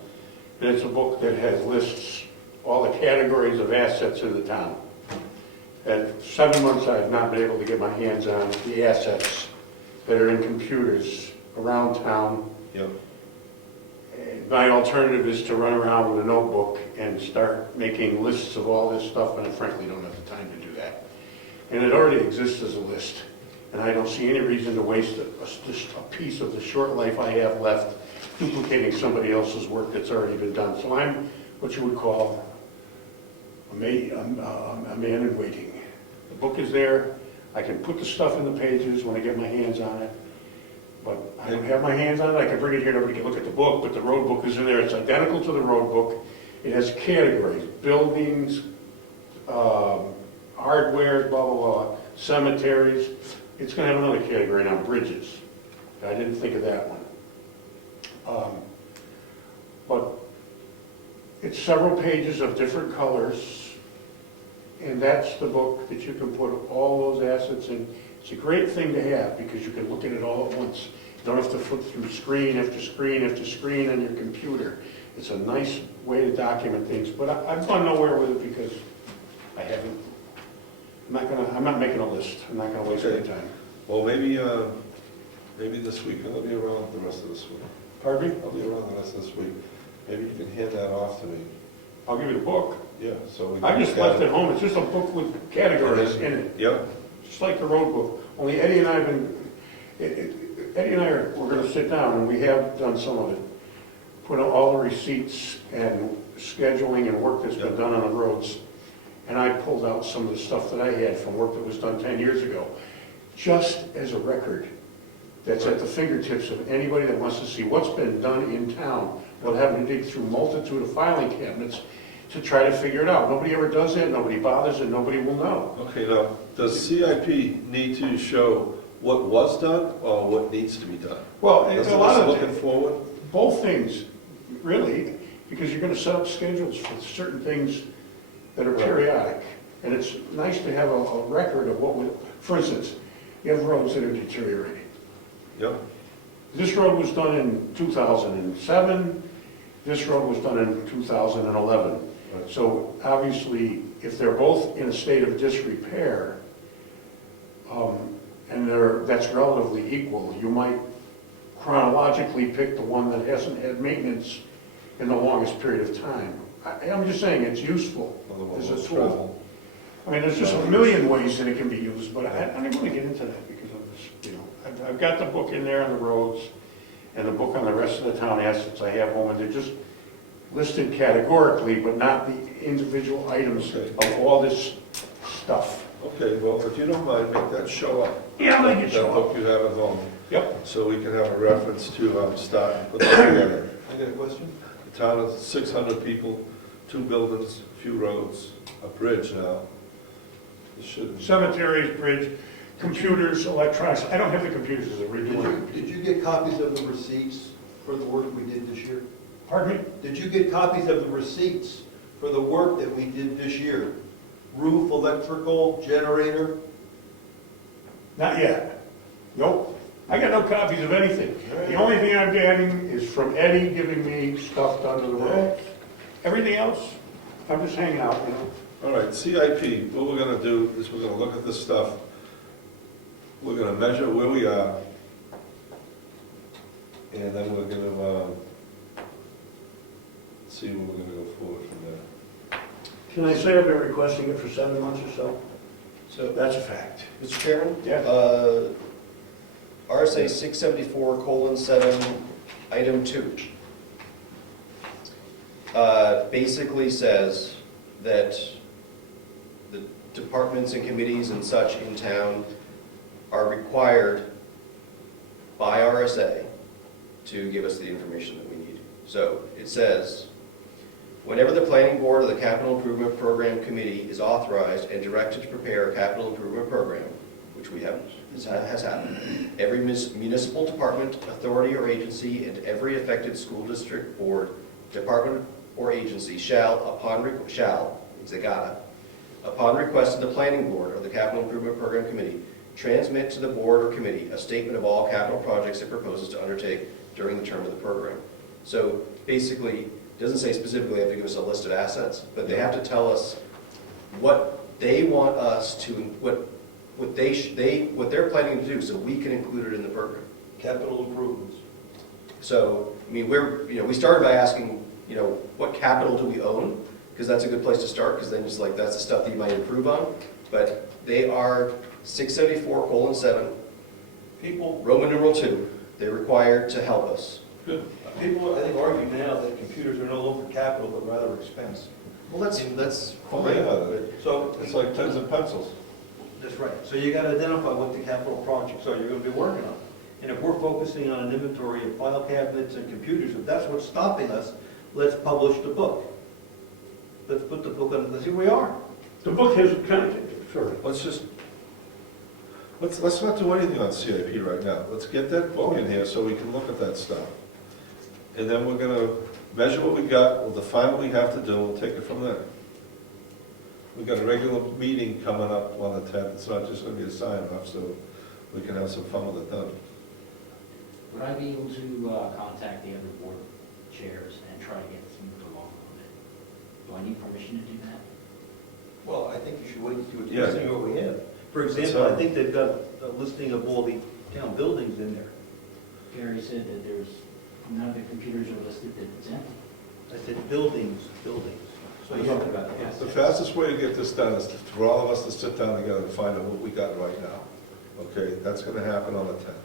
And it's a book that has lists all the categories of assets in the town. At 7 months, I have not been able to get my hands on the assets that are in computers around town. Yep. My alternative is to run around with a notebook and start making lists of all this stuff, and I frankly don't have the time to do that. And it already exists as a list, and I don't see any reason to waste just a piece of the short life I have left duplicating somebody else's work that's already been done. So I'm what you would call a man in waiting. The book is there. I can put the stuff in the pages when I get my hands on it. But I don't have my hands on it. I can bring it here, nobody can look at the book, but the road book is in there. It's identical to the road book. It has categories, buildings, hardware, blah, blah, blah, cemeteries. It's going to have another category now, bridges. I didn't think of that one. But it's several pages of different colors, and that's the book that you can put all those assets in. It's a great thing to have because you can look at it all at once. You don't have to flip through screen after screen after screen on your computer. It's a nice way to document things, but I've gone nowhere with it because I haven't. I'm not making a list. I'm not gonna waste any time. Well, maybe this week, I'll be around the rest of this week. Pardon me? I'll be around the rest of this week. Maybe you can hand that off to me. I'll give you the book. Yeah, so we. I just left it home. It's just a book with categories in it. Yep. Just like the road book, only Eddie and I have been, Eddie and I we're going to sit down, and we have done some of it, put all the receipts and scheduling and work that's been done on the roads, and I pulled out some of the stuff that I had from work that was done 10 years ago, just as a record that's at the fingertips of anybody that wants to see what's been done in town without having to dig through multitude of filing cabinets to try to figure it out. Nobody ever does that, nobody bothers, and nobody will know. Okay, now, does CIP need to show what was done or what needs to be done? Well, That's a lot of looking forward? both things, really, because you're going to set up schedules for certain things that are periodic. And it's nice to have a record of what would, for instance, you have roads that are deteriorating. Yep. This road was done in 2007, this road was done in 2011. Right. So obviously, if they're both in a state of disrepair, and that's relatively equal, you might chronologically pick the one that hasn't had maintenance in the longest period of time. I'm just saying it's useful as a tool. I mean, there's just a million ways that it can be used, but I don't want to get into that because of this, I've got the book in there on the roads and the book on the rest of the town assets I have home, and they're just listed categorically, but not the individual items of all this stuff. Okay, well, if you don't mind, make that show up. Yeah, I'll make it show That up. book you have at home. Yep. So we can have a reference to start and put that together. I got a question? The town of 600 people, 2 buildings, a few roads, a bridge now. It should. Cemeteries, bridge, computers, electronics. I don't have the computers as a regular. Did you get copies of the receipts for the work we did this year? Pardon me? Did you get copies of the receipts for the work that we did this year? Roof, electrical, generator? Not yet. Nope. I got no copies of anything. The only thing I'm getting is from Eddie giving me stuff done to the road. Everything else, I'm just hanging out, All right, CIP, what we're gonna do is we're gonna look at this stuff. We're gonna measure where we are. And then we're gonna, see where we're gonna go forward from there. Can I say I've been requesting it for 7 months or so? So, That's a fact. Mr. Chairman? Yeah. RSA 674:7, item 2. Basically says that the departments and committees and such in town are required by RSA to give us the information that we need. So it says, whenever the planning board or the capital improvement program committee is authorized and directed to prepare a capital improvement program, which we have, has happened, every municipal department, authority, or agency, and every affected school district, board, department, or agency shall, upon request of the planning board or the capital improvement program committee, transmit to the board or committee a statement of all capital projects it proposes to undertake during the term of the program. So basically, it doesn't say specifically they have to give us a list of assets, but they have to tell us what they want us to, what they're planning to do, so we can include it in the program. Capital improvements. So, I mean, we started by asking, what capital do we own? Because that's a good place to start, because then it's like, that's the stuff that you might improve on. But they are 674:7, People, Roman numeral 2, they're required to help us. people, I think, argue now that computers are no longer capital, but rather expense. Well, that's Oh, fine. yeah. but- So, It's like pens and pencils. that's right. So you gotta identify what the capital projects are you're gonna be working on. And if we're focusing on an inventory of file cabinets and computers, if that's what's stopping us, let's publish the book. Let's put the book on, let's see where we are. The book has kind of, sorry. Let's not do anything on CIP right now. Let's get that book in here so we can look at that stuff. And then we're gonna measure what we got, we'll define what we have to do, we'll take it from there. We've got a regular meeting coming up on the 10th, it's not just gonna be a sign-off, so we can have some fun with it then. Would I be able to contact the other board chairs and try to get this moved along a little bit? Do I need permission to do that? Well, I think you should wait to Yeah. see what we have. For example, I think they've got a listing of all the town buildings in there. Gary said that there's, none of the computers are listed, that it's empty. I said buildings. So We're you talking about the The assets. fastest way to get this done is for all of us to sit down together and find out what we got right now. Okay, that's gonna happen on the 10th.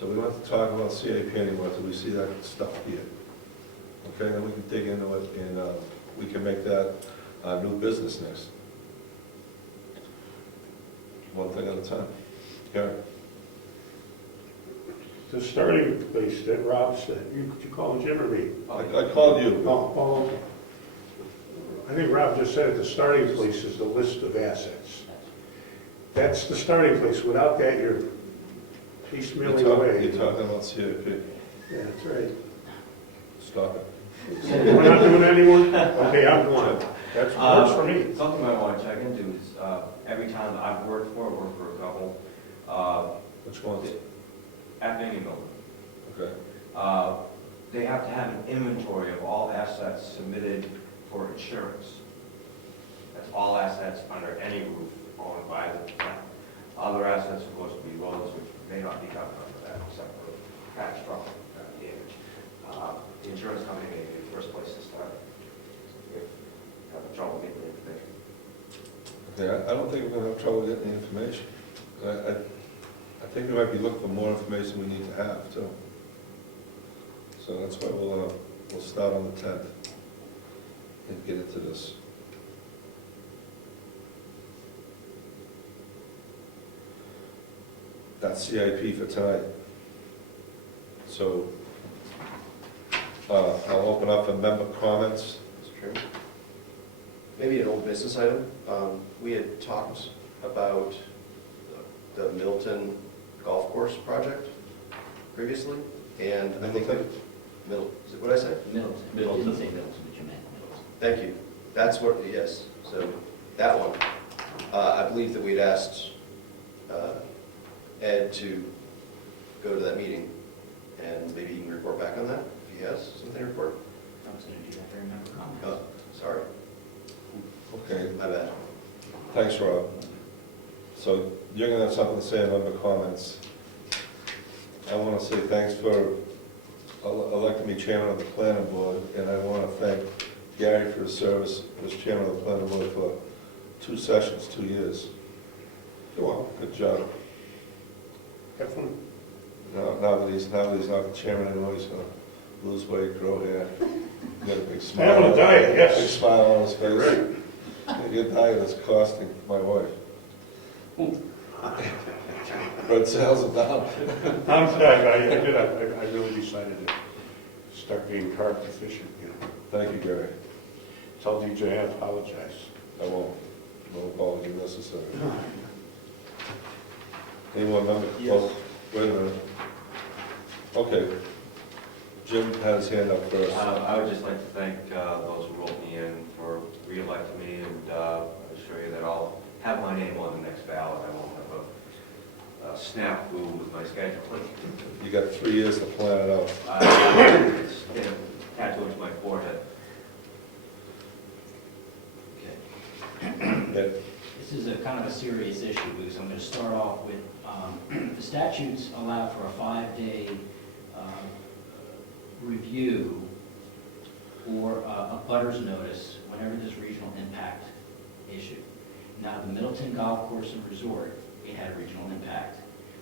So we don't have to talk about CIP anymore until we see that stuff here. Okay, then we can dig into it and we can make that new business next. One thing at a time. Karen? The starting place that Rob said, you call Jim or me? I called you. Oh, okay. I think Rob just said it, the starting place is the list of assets. That's the starting place. Without that, you're piecemealing away. You're talking about CIP. Yeah, that's right. Stop it. We're not doing anyone? Okay, I'm going. That works for me. Something I want to check into is, every town that I've worked for a couple, Which ones? at any building, Okay. they have to have an inventory of all assets submitted for insurance. That's all assets under any roof owned by the town. Other assets, of course, would be roads, which may not be covered under that, except for catastrophic damage. The insurance company may be the first place to start if you have trouble getting the information. Okay, I don't think we're gonna have trouble getting the information. I think we might be looking for more information we need to have, too. So that's why we'll start on the 10th and get into this. That's CIP for tonight. So I'll open up for member comments. Mr. Chairman? Maybe an old business item. We had talked about the Milton Golf Course project previously, and I think that, is it what I said? Middleton. Middleton, didn't say Middleton, but you meant Middleton. Thank you. That's what, yes, so that one. I believe that we'd asked Ed to go to that meeting, and maybe he can report back on that, if he has something to report. I was going to do that during member comments. Oh, sorry, Okay, my bad. thanks, Rob. So you're gonna have something to say about the comments. I wanna say thanks for electing me chairman of the planning board, and I wanna thank Gary for his service as chairman of the planning board for 2 sessions, 2 years. You're welcome. Good job. Have fun. Now that he's not the chairman anymore, he's gonna lose weight, grow hair, get a big smile. Having a diet, Big yes. smile on his face. Right. A good diet is costing my wife. Bread sales are down. I really decided to start being carb efficient, Thank you, Gary. Tell DJ I apologize. I won't. No apology necessary. Any more members? Yes. Oh, wait a minute. Okay. Jim had his hand up first. I would just like to thank those who wrote me in for re-electing me, and assure you that I'll have my name on the next ballot. I won't have a snafu with my schedule. You got 3 years to plan it out. It's tattooed to my forehead. Okay. Yeah. This is a kind of a serious issue, because I'm going to start off with, the statutes allow for a 5-day review or a butters notice whenever there's regional impact issue. Now, the Middleton Golf Course and Resort, it had a regional impact.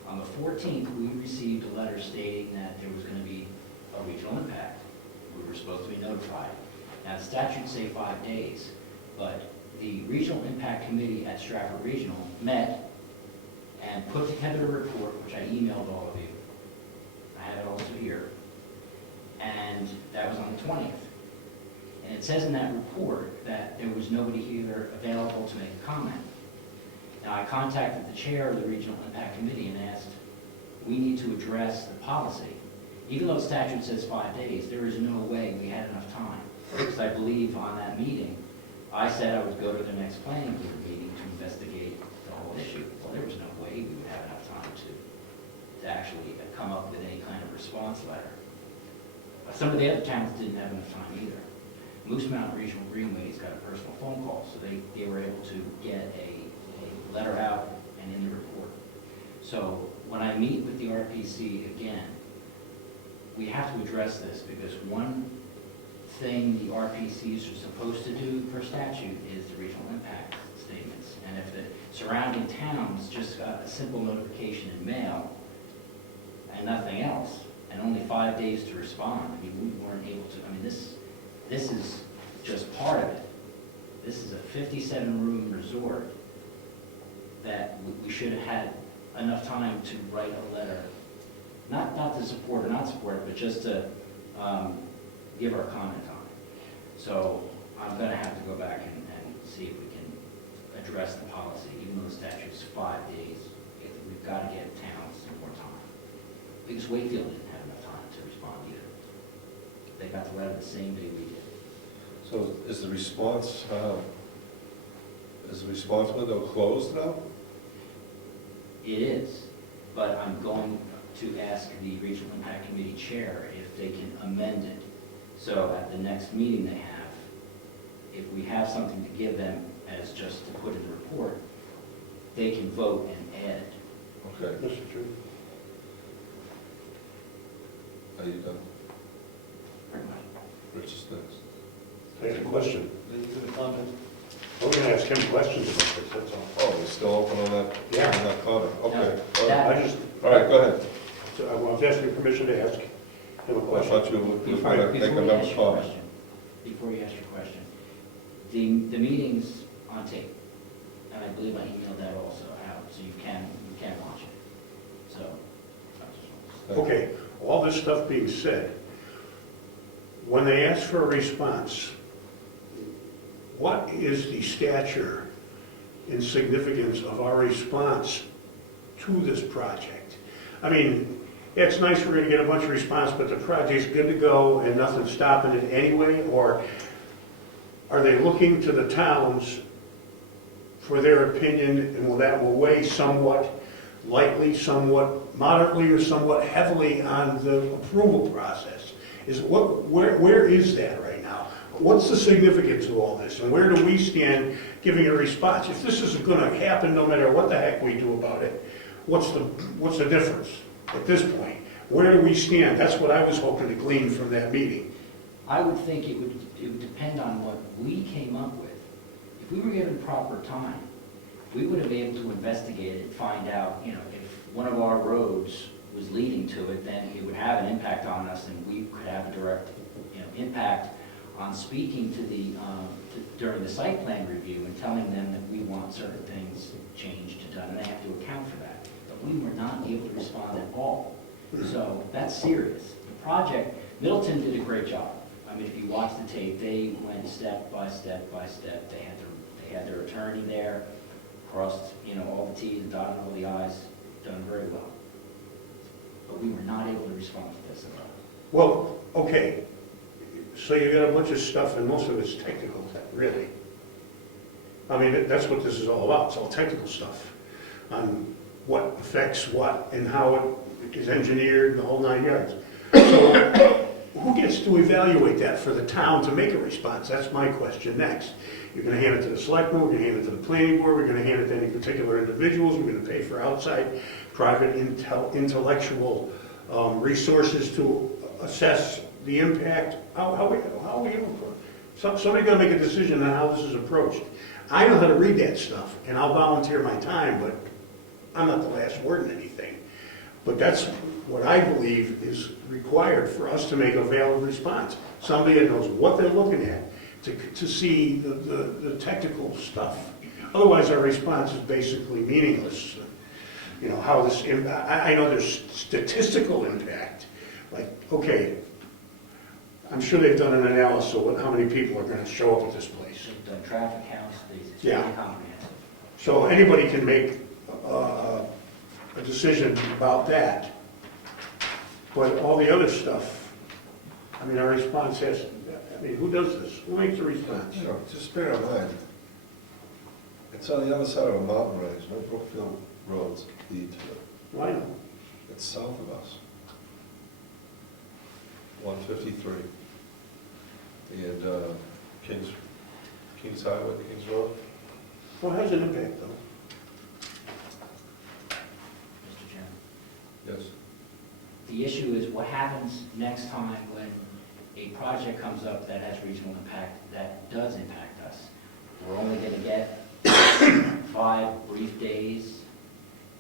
On the 14th, we received a letter stating that there was going to be a regional impact. We were supposed to be notified. Now, the statutes say 5 days, but the Regional Impact Committee at Stratford Regional met and put together a report, which I emailed all of you. I have it also here. And that was on the 20th. And it says in that report that there was nobody here available to make a comment. Now, I contacted the chair of the Regional Impact Committee and asked, we need to address the policy. Even though the statute says 5 days, there is no way we had enough time. Because I believe on that meeting, I said I would go to the next planning board meeting to investigate the whole issue. Well, there was no way we would have enough time to actually come up with any kind of response letter. Some of the other towns didn't have enough time either. Moose Mountain Regional Greenways got a personal phone call, so they were able to get a letter out and in the report. So when I meet with the RPC again, we have to address this, because one thing the RPCs are supposed to do per statute is the regional impact statements. And if the surrounding towns just got a simple notification in mail and nothing else, and only 5 days to respond, I mean, we weren't able to, I mean, this is just part of it. This is a 57-room resort that we should have had enough time to write a letter, not to support or not support it, but just to give our comment on it. So I'm going to have to go back and see if we can address the policy, even though the statute's 5 days. We've got to get towns more time. Because Wakefield didn't have enough time to respond either. They got the letter the same day we did. So is the response window closed now? It is, but I'm going to ask the Regional Impact Committee chair if they can amend it. So at the next meeting they have, if we have something to give them as just to put in the report, they can vote and add it. Okay. Mr. Chairman. Are you done? Pretty much. Rich is next. I have a question. Any other comment? I'm going to ask him questions about this, that's all. Oh, we're still open on that? Yeah. On that comment, okay. All right. That- I just, All right, go ahead. so I was asking permission to ask him a I question. thought you were Before going to make you another ask your comment. question, before you ask your question, the meeting's on tape, and I believe I emailed that also out, so you can watch it. So, I just want Okay, all this stuff being said, when they ask for a response, what is the stature and significance of our response to this project? I mean, it's nice we're gonna get a bunch of response, but the project's good to go and nothing's stopping it anyway? Or are they looking to the towns for their opinion, and that will weigh somewhat lightly, somewhat moderately, or somewhat heavily on the approval process? Where is that right now? What's the significance of all this, and where do we stand giving a response? If this is gonna happen no matter what the heck we do about it, what's the difference at this point? Where do we stand? That's what I was hoping to glean from that meeting. I would think it would depend on what we came up with. If we were given proper time, we would have been able to investigate it, find out, if one of our roads was leading to it, then it would have an impact on us, and we could have a direct, impact on speaking to during the site plan review and telling them that we want certain things changed and done, and they have to account for that. But we were not able to respond at all. So that's serious. The project, Middleton did a great job. I mean, if you watch the tape, they went step by step by step. They had their attorney there, crossed, all the T's and dotted all the I's, done very well. But we were not able to respond to this at all. Well, okay, so you got a bunch of stuff, and most of it's technical, really. I mean, that's what this is all about, it's all technical stuff, on what affects what, and how it is engineered, the whole 9 yards. So, who gets to evaluate that for the town to make a response? That's my question next. You're gonna hand it to the selectmen, we're gonna hand it to the planning board, we're gonna hand it to any particular individuals, we're gonna pay for outside private intellectual resources to assess the impact. How are we gonna, somebody gotta make a decision on how this is approached. I know how to read that stuff, and I'll volunteer my time, but I'm not the last word in anything. But that's what I believe is required for us to make a valid response. Somebody that knows what they're looking at, to see the technical stuff. Otherwise, our response is basically meaningless. You know, how this, I know there's statistical impact. Like, okay, I'm sure they've done an analysis of how many people are gonna show up at this place. They've done traffic counts, it's Yeah. pretty comprehensive. So anybody can make a decision about that. But all the other stuff, I mean, our response has, I mean, who does this? Who makes the response? You know, just bear in mind, it's on the other side of a mountain range, no Brookfield roads lead to it. Why not? It's south of us. 153. And Kings Highway, Kings Road. Well, it has an impact though. Mr. Chairman. Yes. The issue is what happens next time when a project comes up that has regional impact, that does impact us. We're only gonna get 5 brief days.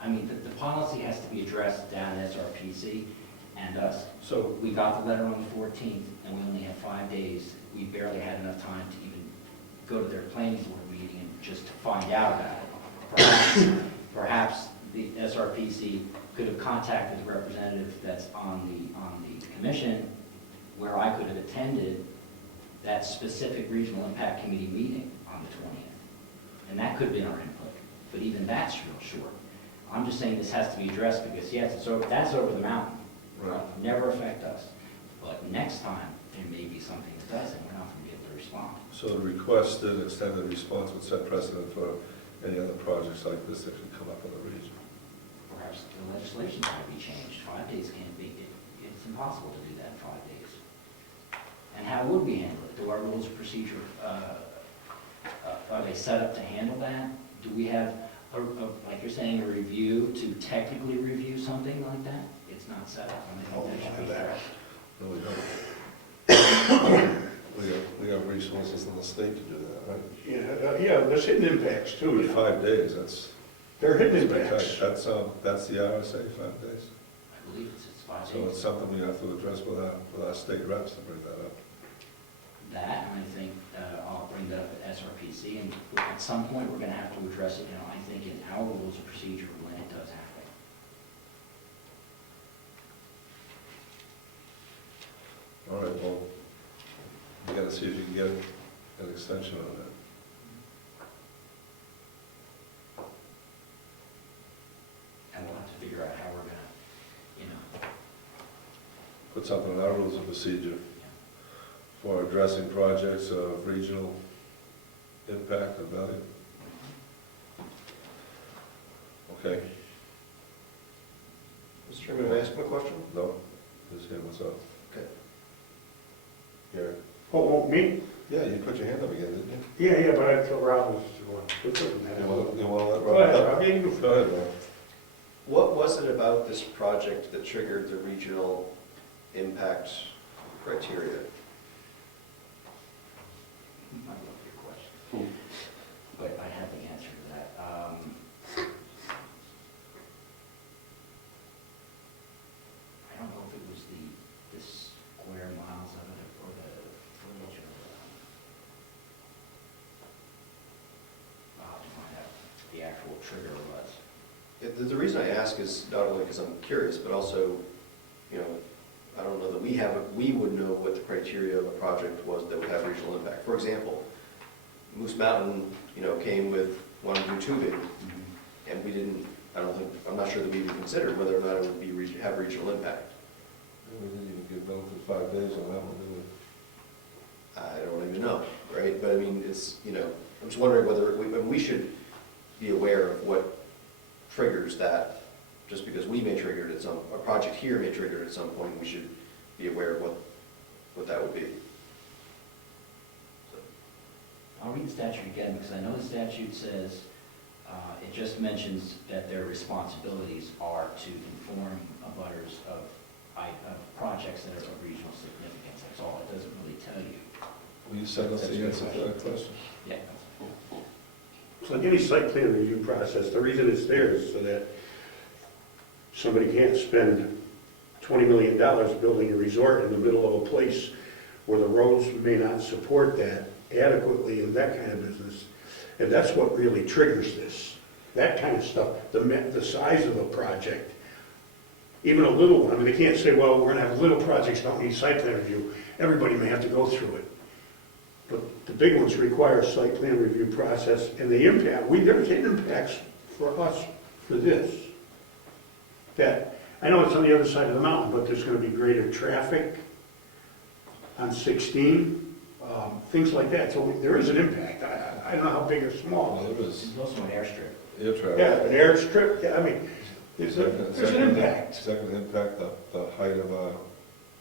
I mean, the policy has to be addressed down at SRPC and us. So, We got the letter on the 14th, and we only had 5 days. We barely had enough time to even go to their planning board meeting and just to find out about it. Perhaps the SRPC could have contacted the representative that's on the commission, where I could have attended that specific regional impact committee meeting on the 20th. And that could have been our input, but even that's real short. I'm just saying this has to be addressed because, yes, that's over the mountain. Right. Never affect us. But next time, there may be something that does, and we're not going to be able to respond. so the requested extended response would set precedent for any other projects like this that could come up in the region. Perhaps the legislation might be changed. 5 days can't be, it's impossible to do that in 5 days. And how would we handle it? Do our rules of procedure, are they set up to handle that? Do we have, like you're saying, a review to technically review something like that? It's not set up. I Oh, think that should be that. addressed. No, we don't. We have resources in the state to do that, right? Yeah, there's hidden impacts too. With 5 days, that's, They're hidden impacts. that's the RSA, 5 days. I believe it's 5 So days. it's something we have to address with our state reps to bring that up. That, and I think I'll bring that up at SRPC, and at some point, we're going to have to address it, I think, in our rules of procedure when it does happen. All right, well, you gotta see if you can get an extension on that. And we'll have to figure out how we're gonna, Put something in our rules of procedure for addressing projects of regional impact and value. Okay, Mr. Chairman, may I ask him a question? no, just here, what's up? Okay. Here. Oh, me? Yeah, you put your hand up again, didn't you? Yeah, but I thought Rob was the one. It doesn't matter. You wanna let Go Rob? ahead, Rob. Yeah, you Go ahead, Rob. What was it about this project that triggered the regional impact criteria? I love your question, but I have the answer to that. I don't know if it was the square miles of it or the footage or I'll have to find out the actual trigger was. The reason I ask is not only because I'm curious, but also, I don't know that we would know what the criteria of a project was that would have regional impact. For example, Moose Mountain, came with wanting to do tubing, and we didn't, I'm not sure that we even considered whether or not it would be, have regional impact. We didn't even give Bill for 5 days on that one, did we? I don't even know, right? But I mean, it's, I'm just wondering whether, we should be aware of what triggers that, just because we may trigger it at a project here may trigger it at some point, we should be aware of what what that would be. I'll read the statute again, because I know the statute says, it just mentions that their responsibilities are to inform abutters of projects that are of regional significance. That's all. It doesn't really tell you. Will you send us the answer to that question? Yeah. So in any site plan review process, the reason it's there is so that somebody can't spend $20 million building a resort in the middle of a place where the roads may not support that adequately and that kind of business. And that's what really triggers this. That kind of stuff, the size of a project, even a little one. I mean, they can't say, well, we're gonna have little projects, don't need site plan review. Everybody may have to go through it. But the big ones require a site plan review process, and the impact, there's impacts for us for this. That, I know it's on the other side of the mountain, but there's gonna be greater traffic on 16, things like that. So there is an impact. I don't know how big or small. Well, there was There's also an airstrip. air traffic. Yeah, an airstrip, yeah, I mean, there's an impact. Second impact, the height of a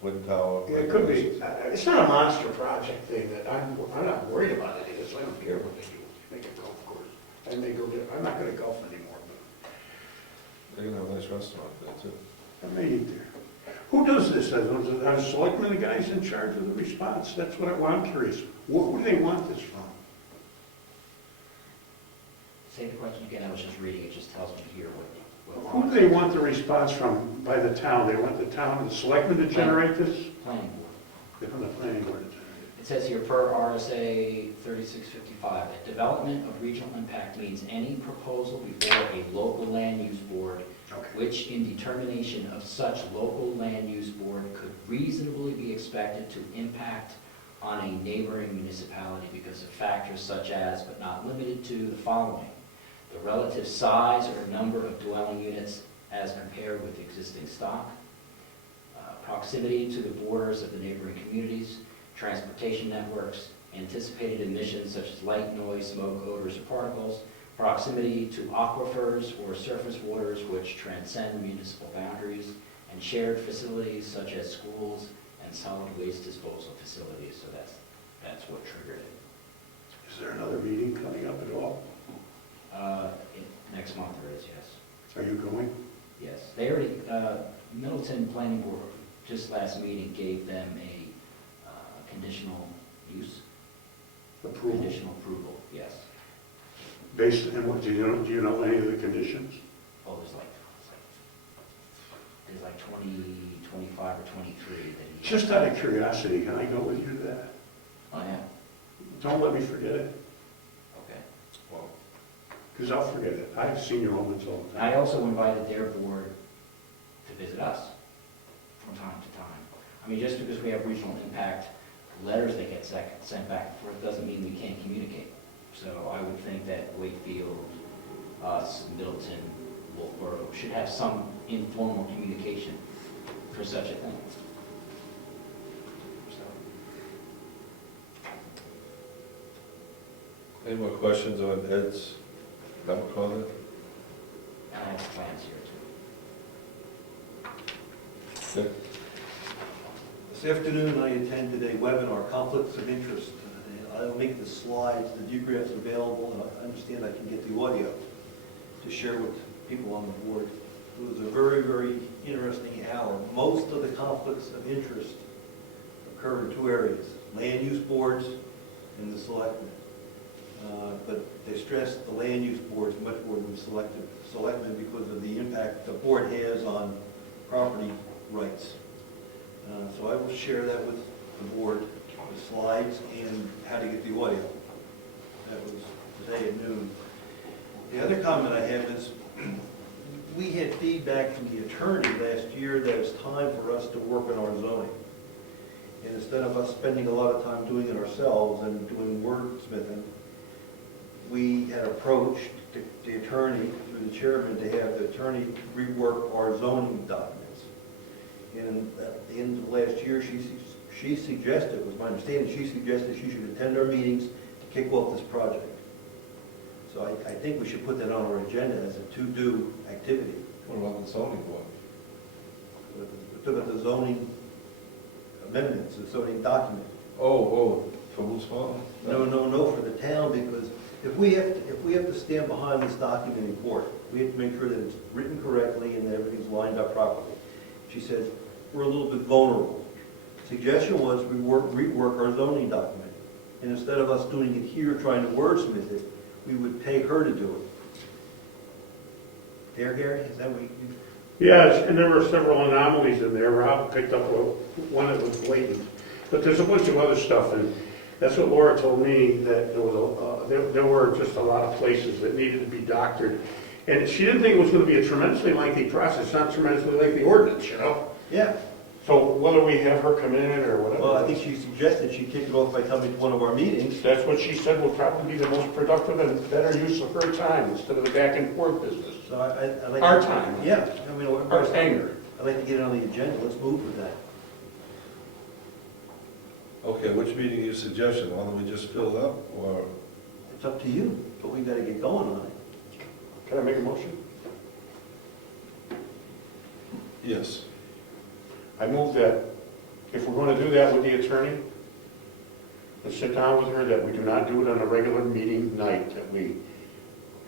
wind tower. Yeah, it could be. It's not a monster project thing that I'm not worried about any of this. I don't care what they do. Make a golf course. I may go there. I'm not gonna golf anymore, but They're gonna have a nice restaurant there too. I may eat there. Who does this? Are the selectmen the guys in charge of the response? That's what I'm curious. Who do they want this from? Say the question again. I was just reading. It just tells me here what. Who do they want the response from by the town? They want the town, the selectmen to generate this? Planning board. They want the planning board to generate It says here, per RSA 3655, that development of regional impact means any proposal before a local land use board, it. Okay. which in determination of such local land use board could reasonably be expected to impact on a neighboring municipality because of factors such as, but not limited to, the following: the relative size or number of dwelling units as compared with existing stock, proximity to the borders of the neighboring communities, transportation networks, anticipated emissions such as light, noise, smoke, odors, or particles, proximity to aquifers or surface waters which transcend municipal boundaries, and shared facilities such as schools and solid waste disposal facilities. So that's what triggered it. Is there another meeting coming up at all? Next month there is, yes. Are you going? Yes. They already, Middleton Planning Board, just last meeting, gave them a conditional use. Approval? Conditional approval, yes. Based on what, do you know any of the conditions? Oh, there's like 20, 25 or 23 that he. Just out of curiosity, can I go with you to that? Oh, yeah, Don't let me forget it, okay. Well, because I'll forget it. I have senior moments all the time. I also invited their board to visit us from time to time. I mean, just because we have regional impact letters that get sent back and forth doesn't mean we can't communicate. So I would think that Wakefield, us, Middleton, Wolfboro should have some informal communication for such a thing. So, any more questions on Ed's memo comment? and I have plans here too. Okay. This afternoon, I attended a webinar, Conflicts of Interest. I'll make the slides, the debriefs available, and I understand I can get the audio to share with people on the board. It was a very, very interesting hour. Most of the conflicts of interest occur in two areas: land use boards and the selectmen. But they stressed the land use boards much more than the selectmen because of the impact the board has on property rights. So I will share that with the board, the slides and how to get the audio. That was today at noon. The other comment I have is, we had feedback from the attorney last year that it's time for us to work on our zoning. And instead of us spending a lot of time doing it ourselves and doing wordsmithing, we had approached the attorney, through the chairman, to have the attorney rework our zoning documents. And at the end of last year, she suggested, it was my understanding, she suggested she should attend our meetings to kick off this project. So I think we should put that on our agenda as a to-do activity. What about the zoning board? We're talking about the zoning amendments, the zoning document. Oh, for who's fault? No, for the town, because if we have to stand behind this document in court, we have to make sure that it's written correctly and that everything's lined up properly. She said, we're a little bit vulnerable. Suggestion was we rework our zoning document, and instead of us doing it here, trying to wordsmith it, we would pay her to do it. There, Gary, is that what you? Yes, and there were several anomalies in there. Rob picked up one that was blatant. But there's a bunch of other stuff, and that's what Laura told me, that there were just a lot of places that needed to be doctored. And she didn't think it was going to be a tremendously lengthy process, not tremendously lengthy ordinance, you know? Yeah. So whether we have her come in or whatever. Well, I think she suggested she kick it off by coming to one of our meetings. That's what she said would probably be the most productive and better use of her time instead of the back and forth business. So I like. Our time. Yeah, I mean, Our anger. I'd like to get it on the agenda, let's move with that. Okay, which meeting you suggestion, one that we just filled up, or? It's up to you, but we gotta get going on it. Can I make a motion? Yes. I move that if we're going to do that with the attorney, let's sit down with her, that we do not do it on a regular meeting night, that we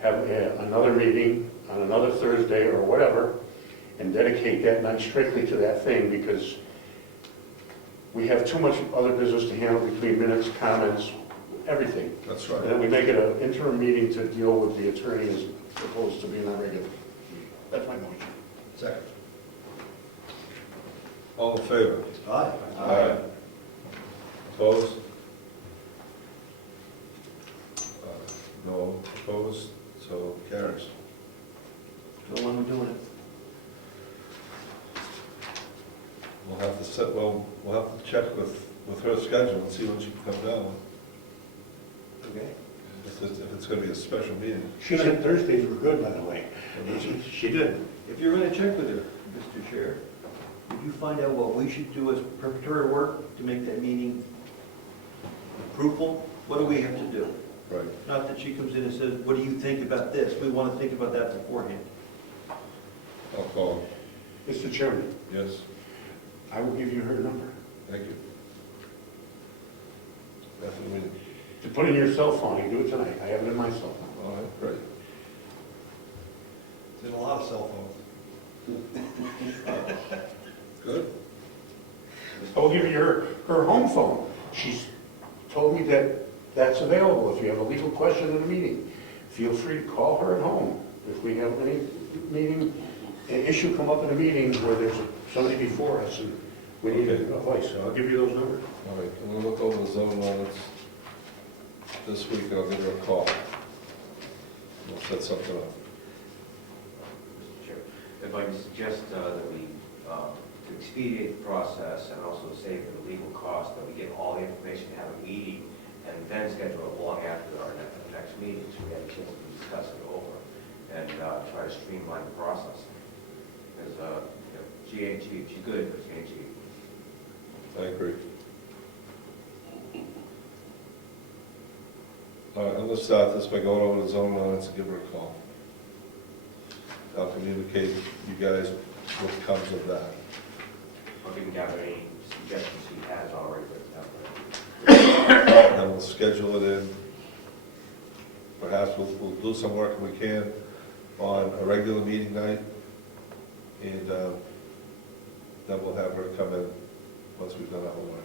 have another meeting on another Thursday or whatever, and dedicate that night strictly to that thing, because we have too much other business to handle between minutes, comments, everything. That's And right. then we make it an interim meeting to deal with the attorney as opposed to being on regular meeting. That's my motion. Second. All in favor? Aye. Aye. Opposed? No opposed, so carries. So when we're doing it. We'll have to set, we'll have to check with her schedule and see when she can come down, Okay. if it's gonna be a special meeting. She said Thursdays were good, by the way. She did. If you're gonna check with her, Mr. Chair, would you find out what we should do as preparatory work to make that meeting fruitful? What do we have to do? Right. Not that she comes in and says, what do you think about this? We want to think about that beforehand. I'll call. Mr. Chairman, Yes, I will give you her number. thank you. Definitely. To put in your cell phone, you do it tonight. I have it in my cell phone. All right, great. There's a lot of cell phones. Good. I will give you her home phone. She's told me that that's available if you have a legal question in a meeting. Feel free to call her at home. If we have any meeting, an issue come up in a meeting where there's somebody before us and we need advice, so I'll give you those numbers. All right, I'm gonna look over the zone ordinance this week, I'll give her a call. We'll set something up. Mr. Chair, if I can suggest that we, to expedite the process and also save the legal cost, that we get all the information, have a meeting, and then schedule it long after our next meeting, so we have a chance to discuss it over and try to streamline the process. Because, she ain't cheap, she's good, but she ain't cheap. I agree. All right, let's start this by going over the zone ordinance and give her a call. I'll communicate you guys what comes of that. Or if we can gather any suggestions she has already written down. Then we'll schedule it in. Perhaps we'll do some work if we can on a regular meeting night. And then we'll have her come in once we've done our homework.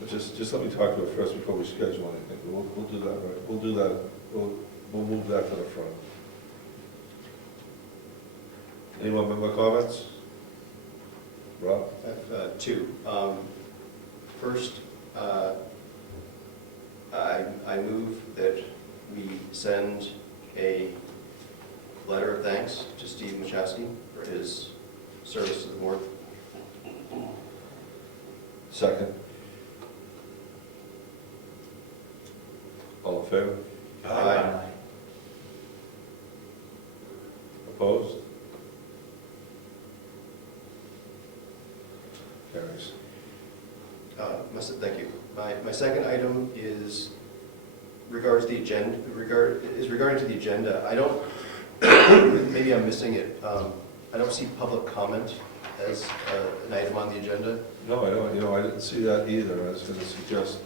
But just let me talk to her first before we schedule anything. We'll do that, right? We'll do that, we'll move that to the front. Anyone have more comments? Rob? I have two. First, I move that we send a letter of thanks to Steve Machowski for his service to the board. Second. All in favor? Aye. Opposed? Carries. Thank you. My second item is regarding to the agenda. I don't, maybe I'm missing it. I don't see public comment as an item on the agenda? No, I don't, I didn't see that either. I was gonna suggest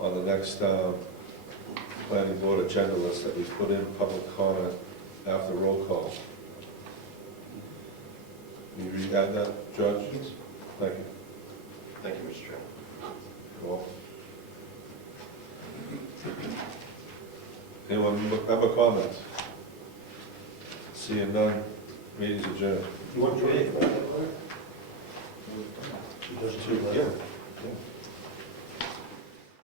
on the next planning board agenda list that we put in public comment after roll call. Can you re-add that, Judge? Yes. Thank you. Thank you, Mr. Chairman. Well. Anyone have a comment? Seeing none, meeting's adjourned. You want to trade? Just two, Yeah.